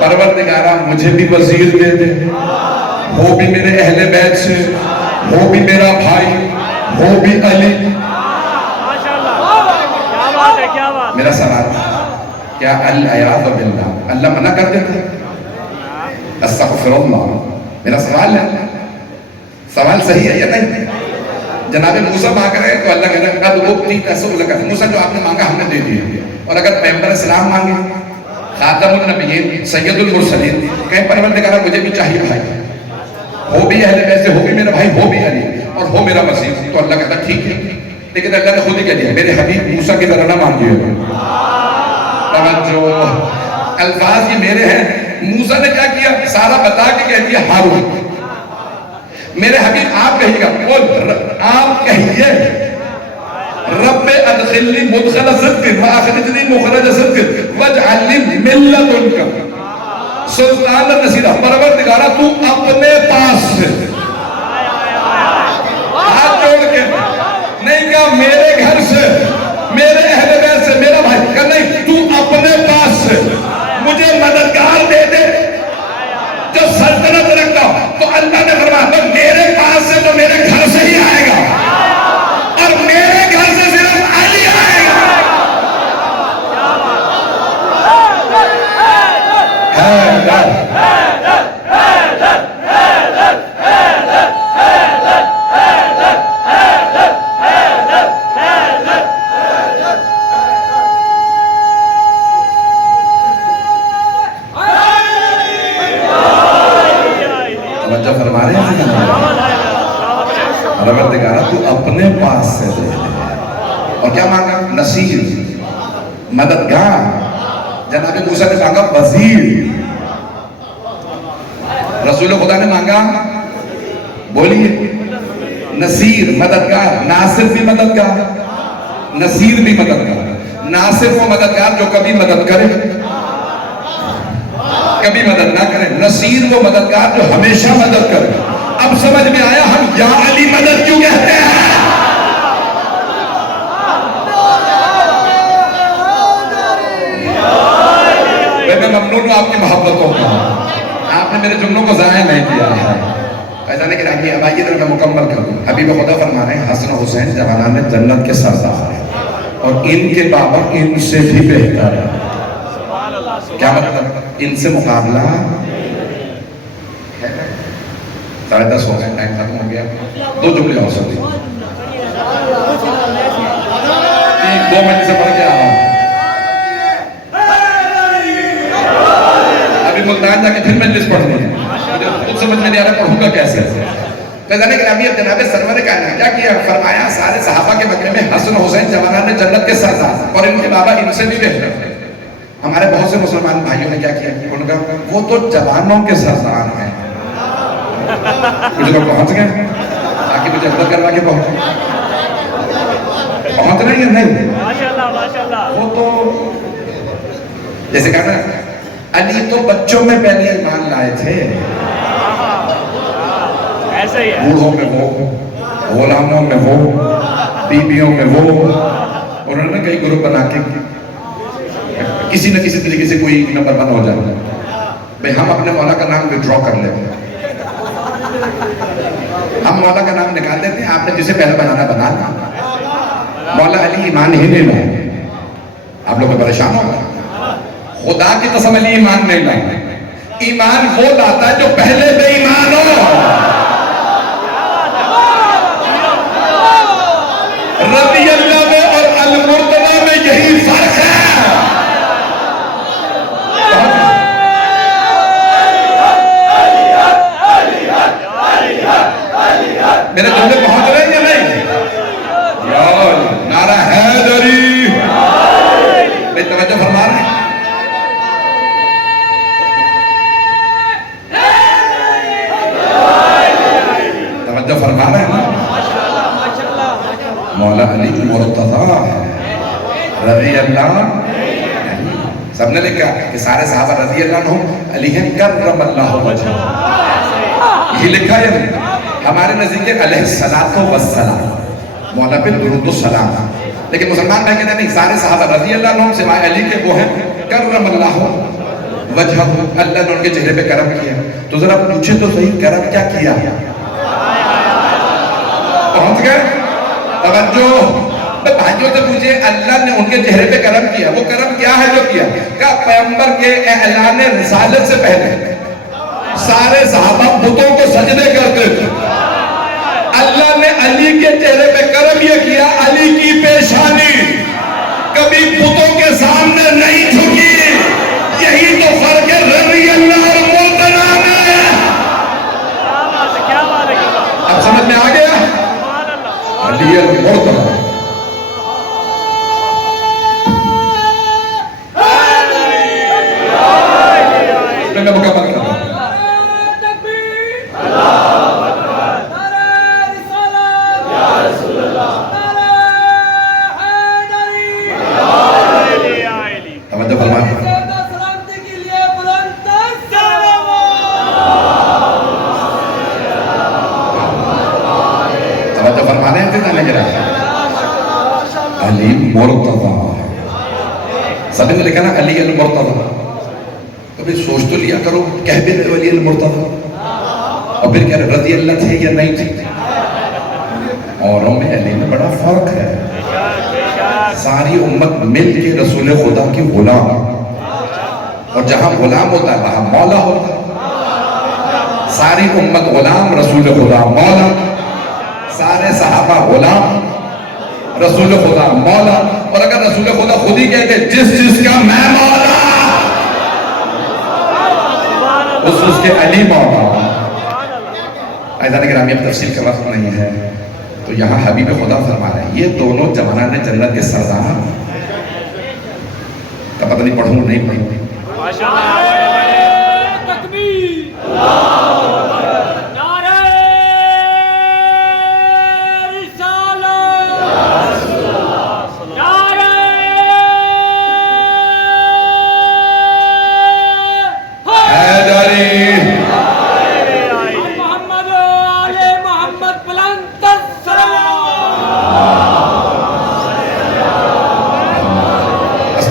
پروردگارہ مجھے بھی وزیر دے دے، وہ بھی میرے اہل بیت سے، وہ بھی میرا بھائی، وہ بھی علی۔ میرا سوال کیا العیاذ باللہ اللہ منع کر دیتا ہے؟ استغفر اللہ، میرا سوال ہے، سوال صحیح ہے یا نہیں؟ جناب موسیٰ مانگ رہے ہیں تو اللہ کہہ رہا ہے قَدْ أُوتِيتَ سُؤْلَكَ، موسیٰ جو آپ نے مانگا ہم نے دے دیا۔ اور اگر پیغمبر اسلام مانگے، خاتم النبیین، سید المرسلین، کہیں پروردگارہ مجھے بھی چاہیے بھائی، ہو بھی اہل بیت سے، ہو بھی میرا بھائی، ہو بھی علی، اور ہو میرا وزیر، تو اللہ کہتا ہے ٹھیک ہے، لیکن اللہ نے خود ہی کہہ دیا میرے حبیب موسیٰ کی طرح نہ مانگیے۔ توجہ، الفاظ یہ میرے ہیں، موسیٰ نے کیا کیا؟ سارا بتا کے کہہ دیا ہارون، میرے حبیب آپ کہیے گا، بول آپ کہیے رب ادخلنی مدخل صدق واخرجنی مخرج صدق واجعل لی من لدنک سلطان نصیرہ، پروردگارہ تو اپنے پاس سے، ہاتھ جوڑ کے نہیں کہا میرے گھر سے، میرے اہل بیت سے، میرا بھائی، کہا نہیں تو اپنے پاس سے مجھے مددگار دے دے جو سلطنت رکھتا ہو۔ تو اللہ نے فرمایا میرے پاس سے تو میرے گھر سے ہی آئے گا، اور میرے گھر سے صرف علی آئے گا۔ توجہ فرما رہے ہیں پروردگارہ تو اپنے پاس سے دے دے، اور کیا مانگا؟ نصیر، مددگار۔ جناب موسیٰ نے مانگا وزیر، رسول خدا نے مانگا بولیے نصیر، مددگار، ناصر بھی مددگار، نصیر بھی مددگار۔ ناصر وہ مددگار جو کبھی مدد کرے کبھی مدد نہ کرے، نصیر وہ مددگار جو ہمیشہ مدد کرے۔ اب سمجھ میں آیا ہم یا علی مدد کیوں کہتے ہیں؟ میں ممنون ہوں آپ کی محبتوں کا، آپ نے میرے جملوں کو ضائع نہیں کیا ہے۔ ایسا نہیں کہ رہی اب آئیے تو میں مکمل کر دوں۔ حبیب خدا فرما رہے ہیں حسن حسین جوانان جنت کے سردار ہیں، اور ان کے بابا ان سے بھی بہتر ہے۔ کیا مطلب؟ ان سے مقابلہ 10:30 ہو گئے، ٹائم ختم ہو گیا، 2 جملے اور سکتے 2 منٹ سے پڑھ کے آ رہا ہوں۔ ابھی ملتان جا کے پھر مجلس پڑھنی ہے، خود سمجھ میں نہیں آ رہا پڑھوں گا کیسے۔ فیضان گرامی اب جناب سرور کائنات کیا کیا؟ فرمایا سارے صحابہ کے بارے میں حسن حسین جوانان جنت کے سردار، اور ان کے بابا ان سے بھی بہتر۔ ہمارے بہت سے مسلمان بھائیوں نے کیا کیا؟ انہوں نے کہا وہ تو جوانوں کے سردار ہیں. کچھ لوگ پہنچ گئے تاکہ مجھے اندر کروا کے پہنچ رہے ہیں نہیں. وہ تو جیسے کہا نا علی تو بچوں میں پہلے ایمان لائے تھے, بوڑھوں میں وہ, غلاموں میں وہ, بیویوں میں وہ. انہوں نے کئی گروپ بنا کے کسی نہ کسی طریقے سے کوئی نمبر 1 ہو جاتا ہے. بھئی ہم اپنے مولا کا نام وڈرا کر لیتے ہیں, ہم مولا کا نام نکال دیتے ہیں, آپ نے جسے پہلے بنانا بنا لیا. مولا علی ایمان ہی نہیں لائے. آپ لوگ پریشان ہو گئے. خدا کی قسم علی ایمان نہیں لائے. ایمان وہ لاتا ہے جو پہلے بے ایمان ہو. رضی اللہ میں اور المرتضی میں یہی فرق ہے. میرے جملے پہنچ رہے ہیں یا نہیں؟ نعرہ حیدری. بھئی توجہ فرما رہے ہیں؟ توجہ فرما رہے ہیں؟ مولا علی المرتضی رضی اللہ. سب نے لکھا کہ سارے صحابہ رضی اللہ عنہم علی ہیں کرم اللہ وجہ. یہی لکھا ہے نہیں؟ ہمارے نزدیک علیہ السلام مولا پہ درود و سلام. لیکن مسلمان بھائی کہتے ہیں نہیں, سارے صحابہ رضی اللہ عنہم سوائے علی کے وہ ہیں کرم اللہ وجہ, اللہ نے ان کے چہرے پہ کرم کیا. تو ذرا پوچھے تو صحیح کرم کیا کیا؟ پہنچ گئے؟ توجہ. بھائیوں سے پوچھے اللہ نے ان کے چہرے پہ کرم کیا, وہ کرم کیا ہے جو کیا؟ کہ پیغمبر کے اعلان رسالت سے پہلے سارے صحابہ بتوں کو سجدے کرتے تھے. اللہ نے علی کے چہرے پہ کرم یہ کیا, علی کی پیشانی کبھی بتوں کے سامنے نہیں جھکی. یہی تو فرق ہے رضی اللہ اور مرتضی میں. اب سمجھ میں آ گیا؟ علی المرتضی. میں مکمل کرتا ہوں. علی مرتضی. سب نے لکھا نا علی المرتضی. کبھی سوچ تو لیا کرو, کہہ بھی رہے علی المرتضی اور پھر کہہ رہے رضی اللہ تھے یا نہیں تھے. اوروں میں علی میں بڑا فرق ہے. ساری امت مل کے رسول خدا کی غلام, اور جہاں غلام ہوتا ہے وہاں مولا ہوتا ہے. ساری امت غلام, رسول خدا مولا. سارے صحابہ غلام, رسول خدا مولا. اور اگر رسول خدا خود ہی کہتے جس جس کا میں مولا, اس کے علی مولا. عزیزان گرامی, اب تفصیل کا وقت نہیں ہے تو یہاں حبیب خدا فرما رہے ہیں یہ دونوں جوانان جنت کے سردار. تو پتہ نہیں پڑھوں نہیں پڑھوں.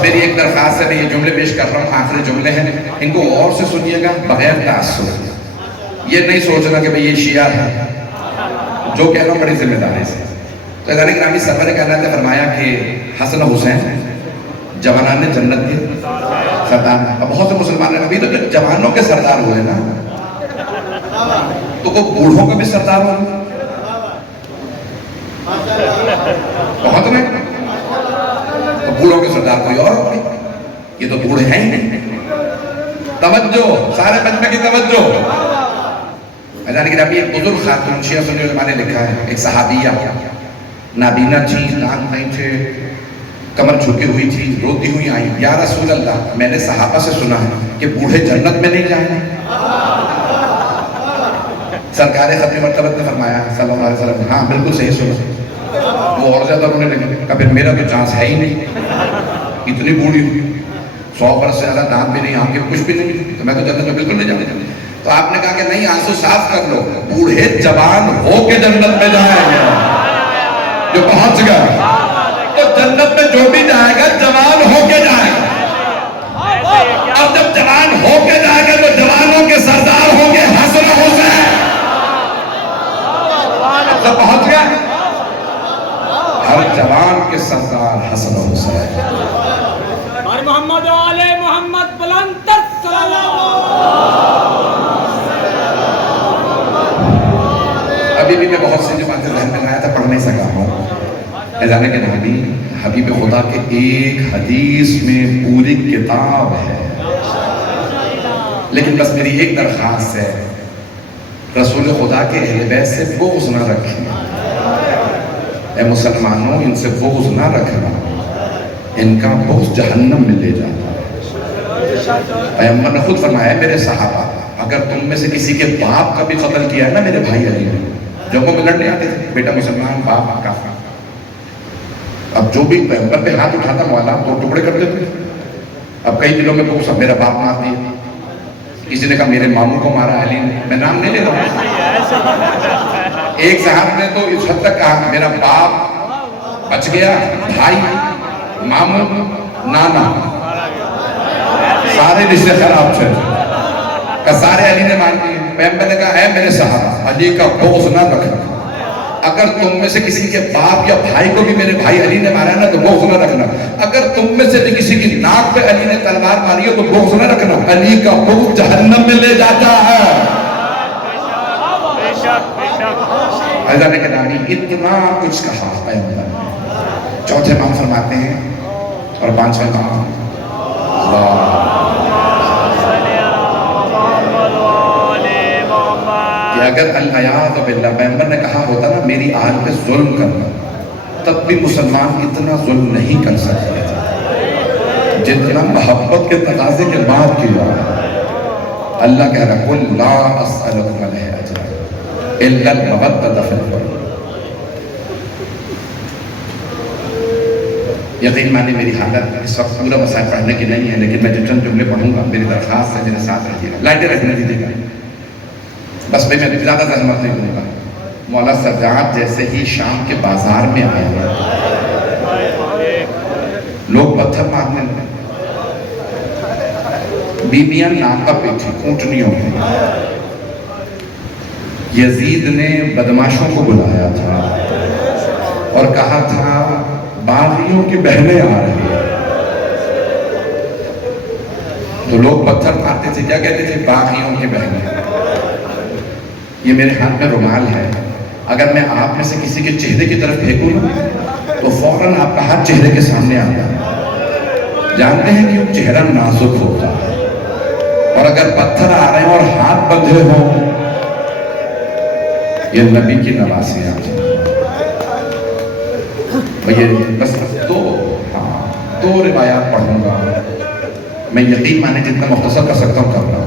میری ایک درخواست ہے, میں یہ جملے پیش کر رہا ہوں, آخری جملے ہیں, ان کو غور سے سنیے گا بغیر تعصب. یہ نہیں سوچنا کہ بھئی یہ شیعہ ہے, جو کہہ رہا ہوں بڑی ذمہ داری سے. تو عزیزان گرامی, سرور کائنات نے فرمایا کہ حسن حسین جوانان جنت کے سردار. اب بہت سے مسلمان ہیں ابھی تو جوانوں کے سردار ہوئے نا, تو وہ بوڑھوں کا بھی سردار ہوئے. بہت میں بوڑھوں کے سردار کوئی اور ہوگی, یہ تو بوڑھے ہیں ہی نہیں. توجہ, سارے مجمع کی توجہ. عزیزان گرامی, ایک بزرگ خاتون شیعہ سنی علماء نے لکھا ہے, ایک صحابیہ, نابینا تھی, دانت نہیں تھے, کمر جھکی ہوئی تھی، روتی ہوئی آئی، یا رسول اللہ میں نے صحابہ سے سنا ہے کہ بوڑھے جنت میں نہیں جائیں گے۔ سرکار ختم مرتبت نے فرمایا صلی اللہ علیہ وسلم ہاں بالکل صحیح سنا۔ وہ اور زیادہ رونے لگے، کہا پھر میرا تو چانس ہے ہی نہیں، اتنی بوڑھی ہوئی، 100 برس سے زیادہ دانت بھی نہیں، آنکھیں کچھ بھی نہیں، تو میں تو جنت میں بالکل نہیں جاؤں۔ تو آپ نے کہا کہ نہیں، آنسو صاف کر لو، بوڑھے جوان ہو کے جنت میں جائیں گے، جو پہنچ گئے۔ تو جنت میں جو بھی جائے گا جوان ہو کے جائے گا، اور جب جوان ہو کے جائے گا تو جوانوں کے سردار ہوں گے حسن و حسین۔ سب پہنچ گیا، ہر جوان کے سردار حسن و حسین۔ اور محمد و آل محمد بلند تر ابھی بھی میں بہت سی باتیں ذہن میں لایا تھا، پڑھ نہیں سکا ہوں۔ اذان کے نبی حبیب خدا کے ایک حدیث میں پوری کتاب ہے، لیکن بس میری ایک درخواست ہے، رسول خدا کے اہل بیت سے بغض نہ رکھیں۔ اے مسلمانوں، ان سے بغض نہ رکھنا، ان کا بغض جہنم میں لے جاتا ہے۔ پیغمبر نے خود فرمایا میرے صحابہ، اگر تم میں سے کسی کے باپ کا بھی قتل کیا ہے نا میرے بھائی علی نے، جب وہ لڑنے آتے تھے، بیٹا مسلمان باپ کافر، اب جو بھی پیغمبر پہ ہاتھ اٹھاتا مولا تو ٹکڑے کر دیتے۔ اب کئی دلوں میں بغض، میرا باپ مار دیا، کسی نے کہا میرے ماموں کو مارا علی نے، میں نام نہیں لے رہا ہوں۔ ایک صحابی نے تو اس حد تک کہا میرا باپ بچ گیا، بھائی، ماموں، نانا، سارے رشتے خراب تھے، کہ سارے علی نے مار دیے۔ پیغمبر نے کہا اے میرے صحابہ، علی کا بغض نہ رکھنا، اگر تم میں سے کسی کے باپ یا بھائی کو بھی میرے بھائی علی نے مارا ہے نا تو بغض نہ رکھنا، اگر تم میں سے بھی کسی کی ناک پہ علی نے تلوار ماری ہو تو بغض نہ رکھنا، علی کا بغض جہنم میں لے جاتا ہے۔ حضرت کے نامی اتنا کچھ کہا پیغمبر نے۔ چوتھے امام فرماتے ہیں اور 5واں امام کہ اگر العیاذ باللہ پیغمبر نے کہا ہوتا نا میری آل پہ ظلم کرنا، تب بھی مسلمان اتنا ظلم نہیں کر سکتے جتنا محبت کے تقاضے کے بعد کیا۔ اللہ کہہ رہا قل لا اسألکم علیہ اجرا الا المودۃ فی القربى۔ یقین مانی میری حالت اس وقت پورا مسائل پڑھنے کی نہیں ہے، لیکن میں جو چند جملے پڑھوں گا میری درخواست ہے میرے ساتھ رہیے گا، لائٹیں رکھنے دیجیے گا، بس میں زیادہ زحمت نہیں دوں گا۔ مولا سجاد جیسے ہی شام کے بازار میں آئے لوگ پتھر مارنے لگے، بیویاں ناکہ پہ تھی، اونٹنیوں میں۔ یزید نے بدماشوں کو بلایا تھا اور کہا تھا باغیوں کی بہنیں آ رہی ہیں، تو لوگ پتھر مارتے تھے، کیا کہتے تھے؟ باغیوں کی بہنیں۔ یہ میرے ہاتھ میں رومال ہے، اگر میں آپ میں سے کسی کے چہرے کی طرف پھینکوں نا تو فوراً آپ کا ہاتھ چہرے کے سامنے آتا ہے۔ جانتے ہیں کہ چہرہ نازک ہوتا ہے، اور اگر پتھر آ رہے ہیں اور ہاتھ بندھے ہوں، یہ نبی کی نوازیاں ہیں۔ یہ بس دو روایات پڑھوں گا، میں یقین مانے جتنا مختصر کر سکتا ہوں کر رہا ہوں،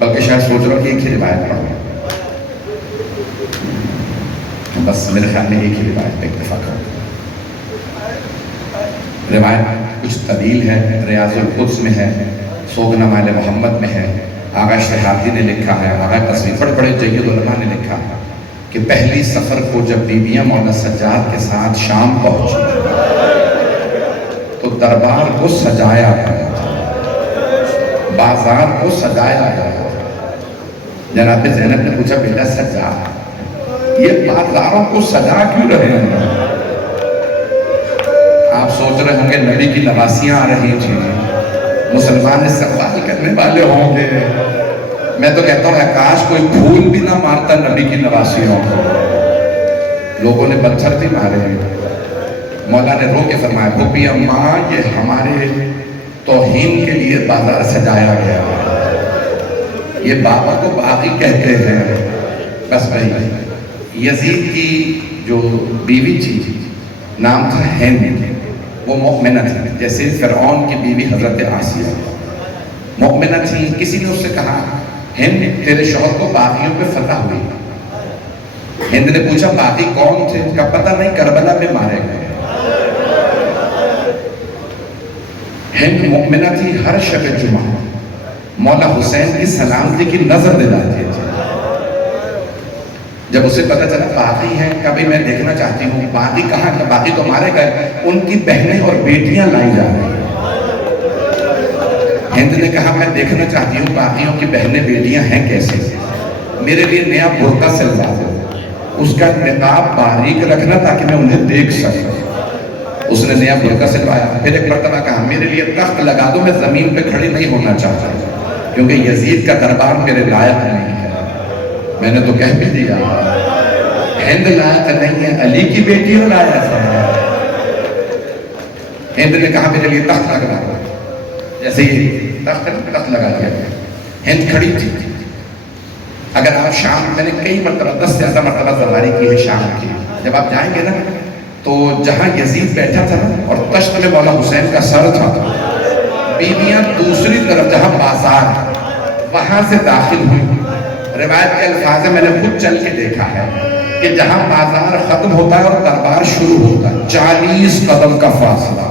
بلکہ شاید سوچ رہا ہوں کہ ایک ہی روایت پڑھوں، بس میرے خیال میں ایک ہی روایت پہ اکتفا کروں۔ روایت کچھ طویل ہے، ریاض القدس میں ہے، سوگنامہ آل محمد میں ہے، آغا اشتہاردی نے لکھا ہے، آغا تصویر بڑے جید علماء نے لکھا ہے کہ پہلی سفر کو جب بیویاں مولانا سجاد کے ساتھ شام پہنچی تو دربار کو سجایا گیا تھا، بازار کو سجایا گیا تھا۔ جناب زینب نے پوچھا بیٹا سجاد یہ بازاروں کو سجا کیوں رہے ہیں؟ آپ سوچ رہے ہوں گے نبی کی نواسیاں آ رہی تھیں، مسلمان استقبال کرنے والے ہوں گے۔ میں تو کہتا ہوں کاش کوئی پھول بھی نہ مارتا نبی کی نواسیوں کو، لوگوں نے پتھر بھی مارے۔ مولا نے رو کے فرمایا پھوپھی اماں یہ ہمارے توہین کے لیے بازار سجایا گیا، یہ بابا کو باغی کہتے ہیں۔ بس بھائی یزید کی جو بیوی تھی نام تھا ہند، وہ مومنہ تھی، جیسے فرعون کی بیوی حضرت آسیہ مومنہ تھی. کسی نے اس سے کہا ہند تیرے شوہر کو باغیوں پہ فتح ہوئی. ہند نے پوچھا باغی کون تھے؟ کا پتہ نہیں، کربلا میں مارے گئے. ہند مومنہ تھی، ہر شب جمعہ مولا حسین کی سلامتی کی نظر دلاتی تھی. جب اسے پتہ چلا باغی ہیں، کبھی میں دیکھنا چاہتی ہوں. باغی کہاں؟ کہ باغی تو مارے گئے، ان کی بہنیں اور بیٹیاں لائی جا رہی ہیں. ہند نے کہا میں دیکھنا چاہتی ہوں باغیوں کی بہنیں بیٹیاں ہیں کیسے. میرے لیے نیا برقع سلوا دو، اس کا نقاب باریک رکھنا تاکہ میں انہیں دیکھ سکوں. اس نے نیا برقع سلوایا. پھر ایک مرتبہ کہا میرے لیے تخت لگا دو، میں زمین پہ کھڑی نہیں ہونا چاہتا کیونکہ یزید کا دربار میرے لائق نہیں ہے. میں نے تو کہہ بھی دیا ہند لائق نہیں ہے، علی کی بیٹی ہو لائق ہے. ہند نے کہا میرے لیے تخت لگا دو. جیسے ہی تخت لگا دیا. ہند کھڑی تھی. اگر آپ شام، میں نے کئی مرتبہ 10 سے زیادہ مرتبہ سواری کی ہے شام کی. جب آپ جائیں گے نا تو جہاں یزید بیٹھا تھا نا اور تشت میں مولا حسین کا سر تھا، بیویاں دوسری طرف جہاں بازار وہاں سے داخل ہوئی. روایت کے الفاظ میں نے خود چل کے دیکھا ہے کہ جہاں بازار ختم ہوتا ہے اور دربار شروع ہوتا ہے 40 قدم کا فاصلہ.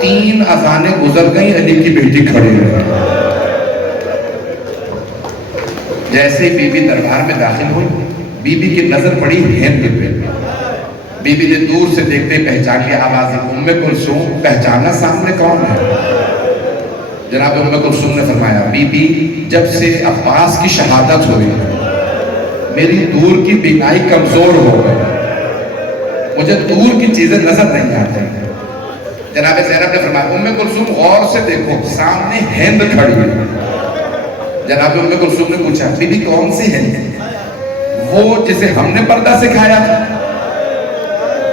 3 اذانیں گزر گئی، علی کی بیٹی کھڑی رہی. جیسے ہی بی بی دربار میں داخل ہوئی، بی بی کی نظر پڑی ہند پہ. بی بی نے دور سے دیکھتے پہچان لیا. آواز ام کلثوم، پہچانا سامنے کون ہے؟ جناب ام کلثوم نے فرمایا بی بی جب سے عباس کی شہادت ہوئی میری دور کی بینائی کمزور ہو گئی، مجھے دور کی چیزیں نظر نہیں آتی. جناب زینب نے فرمایا ام کلثوم غور سے دیکھو، سامنے ہند کھڑی ہے. جناب ام کلثوم نے پوچھا بی بی کون سی ہند؟ وہ جسے ہم نے پردہ سکھایا تھا.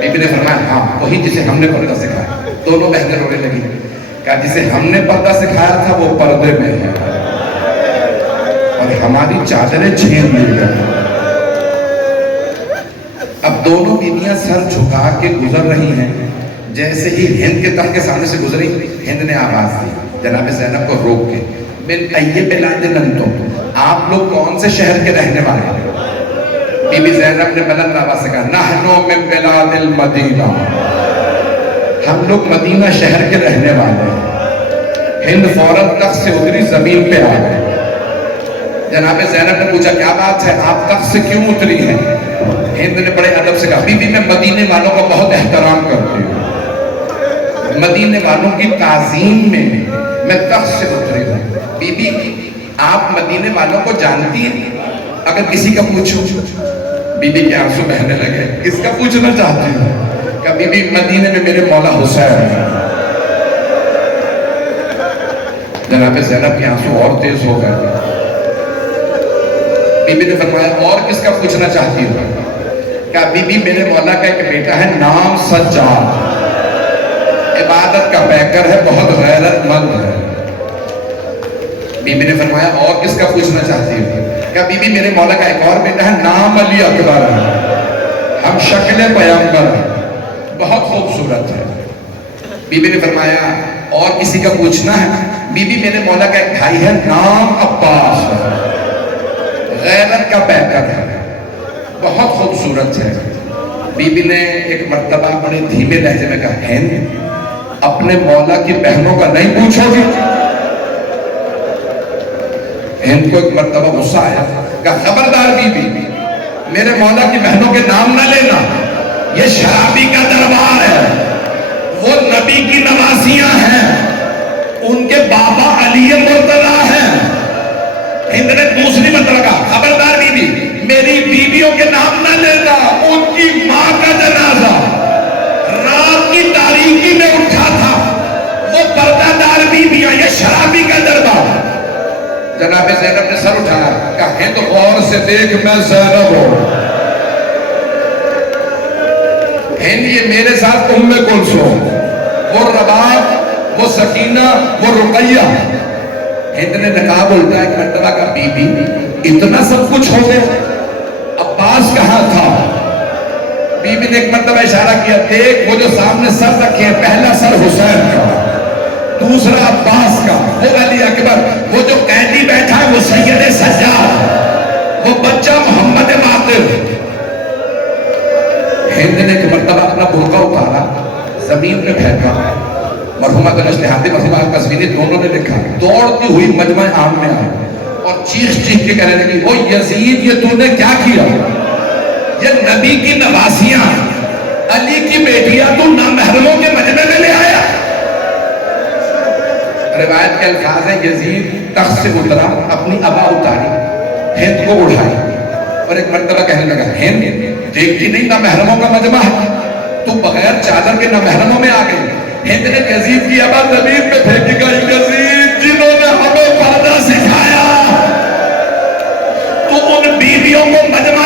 بی بی نے فرمایا ہاں وہی جسے ہم نے پردہ سکھایا. دونوں بہنیں رونے لگی. کہا جسے ہم نے پردہ سکھایا تھا وہ پردے میں ہے اور ہماری چادریں چھین لی گئی. اب دونوں بیویاں سر جھکا کے گزر رہی ہیں. جیسے ہی ہند کے تخت کے سامنے سے گزری، ہند نے آواز دی جناب زینب کو روک کے من ای بلاد انتم، آپ لوگ کون سے شہر کے رہنے والے ہیں؟ بی بی زینب نے بلند آواز سے کہا نحنو من بلاد المدینہ، ہم لوگ مدینہ شہر کے رہنے والے ہیں. ہند فوراً تخت سے اتری، زمین پہ آ گئے. جناب زینب نے پوچھا کیا بات ہے، آپ تخت سے کیوں اتری ہیں؟ ہند نے بڑے ادب سے کہا بی بی میں مدینے والوں کا بہت احترام کرتی ہوں، مدینے والوں کی تعظیم میں تخت سے اتری ہوں. بی بی آپ مدینے والوں کو جانتی ہیں؟ اگر کسی کا پوچھو. بی بی کے آنسو بہنے لگے. کس کا پوچھنا چاہتی ہوں؟ کہ بی بی مدینے میں میرے مولا حسین ہیں. جناب زینب کے آنسو اور تیز ہو گئے. بی بی نے فرمایا اور کس کا پوچھنا چاہتی ہوں؟ کہ بی بی میرے مولا کا ایک بیٹا ہے نام سجاد، عبادت کا پیکر ہے، بہت غیرت مند ہے. بی بی نے فرمایا اور کس کا پوچھنا چاہتی ہوں؟ کہ بی بی میرے مولا کا ایک اور بیٹا ہے نام علی اکبر ہے، ہم شکل پیغمبر ہیں، بہت خوبصورت ہے. بی بی نے فرمایا اور کسی کا پوچھنا ہے؟ بی بی میرے مولا کا ایک بھائی ہے نام عباس ہے، غیرت کا پیکر ہے، بہت خوبصورت ہے. بی بی نے ایک مرتبہ بڑے دھیمے لہجے میں کہا ہند اپنے مولا کی بہنوں کا نہیں پوچھو گی؟ ہند کو ایک مرتبہ غصہ آیا. کہا خبردار بی بی میرے مولا کی بہنوں کے نام نہ لینا، یہ شرابی کا دربار ہے، وہ نبی کی نواسیاں ہیں، ان کے بابا علی مرتضیٰ ہیں. ہند نے دوسری مرتبہ کہا خبردار بی بی میری بیویوں کے نام نہ لینا، ان کی ماں کا جنازہ رات کی تاریکی میں اٹھا تھا، وہ پردہ دار بیویاں، یہ شرابی کا دربار. جناب زینب نے سر اٹھایا. کہا ہند غور سے دیکھ میں زینب ہوں. ہند یہ میرے ساتھ ام کلثوم، وہ رباب، وہ سکینہ، وہ رقیہ. ہند نے نقاب الٹا ایک مرتبہ کا بی بی اتنا سب کچھ ہو گیا، عباس کہاں تھا؟ بی بی نے ایک مرتبہ اشارہ کیا، دیکھ وہ جو سامنے سر رکھے ہیں، پہلا سر حسین کا، دوسرا عباس کا، وہ علی اکبر، وہ جو قیدی بیٹھا ہے وہ سید سجاد، وہ بچہ محمد ماطر۔ ہند نے ایک مرتبہ اپنا برقع اتارا، زمین پہ پھینکا، مرحومہ دنشتہاتی مرحومہ قزوینی دونوں نے لکھا، دوڑتی ہوئی مجمع عام میں آئی اور چیخ چیخ کے کہنے لگی، او یزید یہ تو نے کیا کیا؟ یہ نبی کی نواسیاں، علی کی بیٹیاں تو نامحرموں کے مجمع میں لے آیا۔ روایت کے الفاظ ہیں، یزید تخت سے اترا، اپنی عبا اتاری، ہند کو اڑھائی اور ایک مرتبہ کہنے لگا، ہند دیکھتی نہیں نامحرموں کا مجمع ہے، تو بغیر چادر کے نامحرموں میں آ گئی۔ ہند نے یزید کی عبا زمین پہ پھینکی، گئی یزید جنہوں نے ہمیں پردہ سکھایا تو ان بیویوں کو مجمع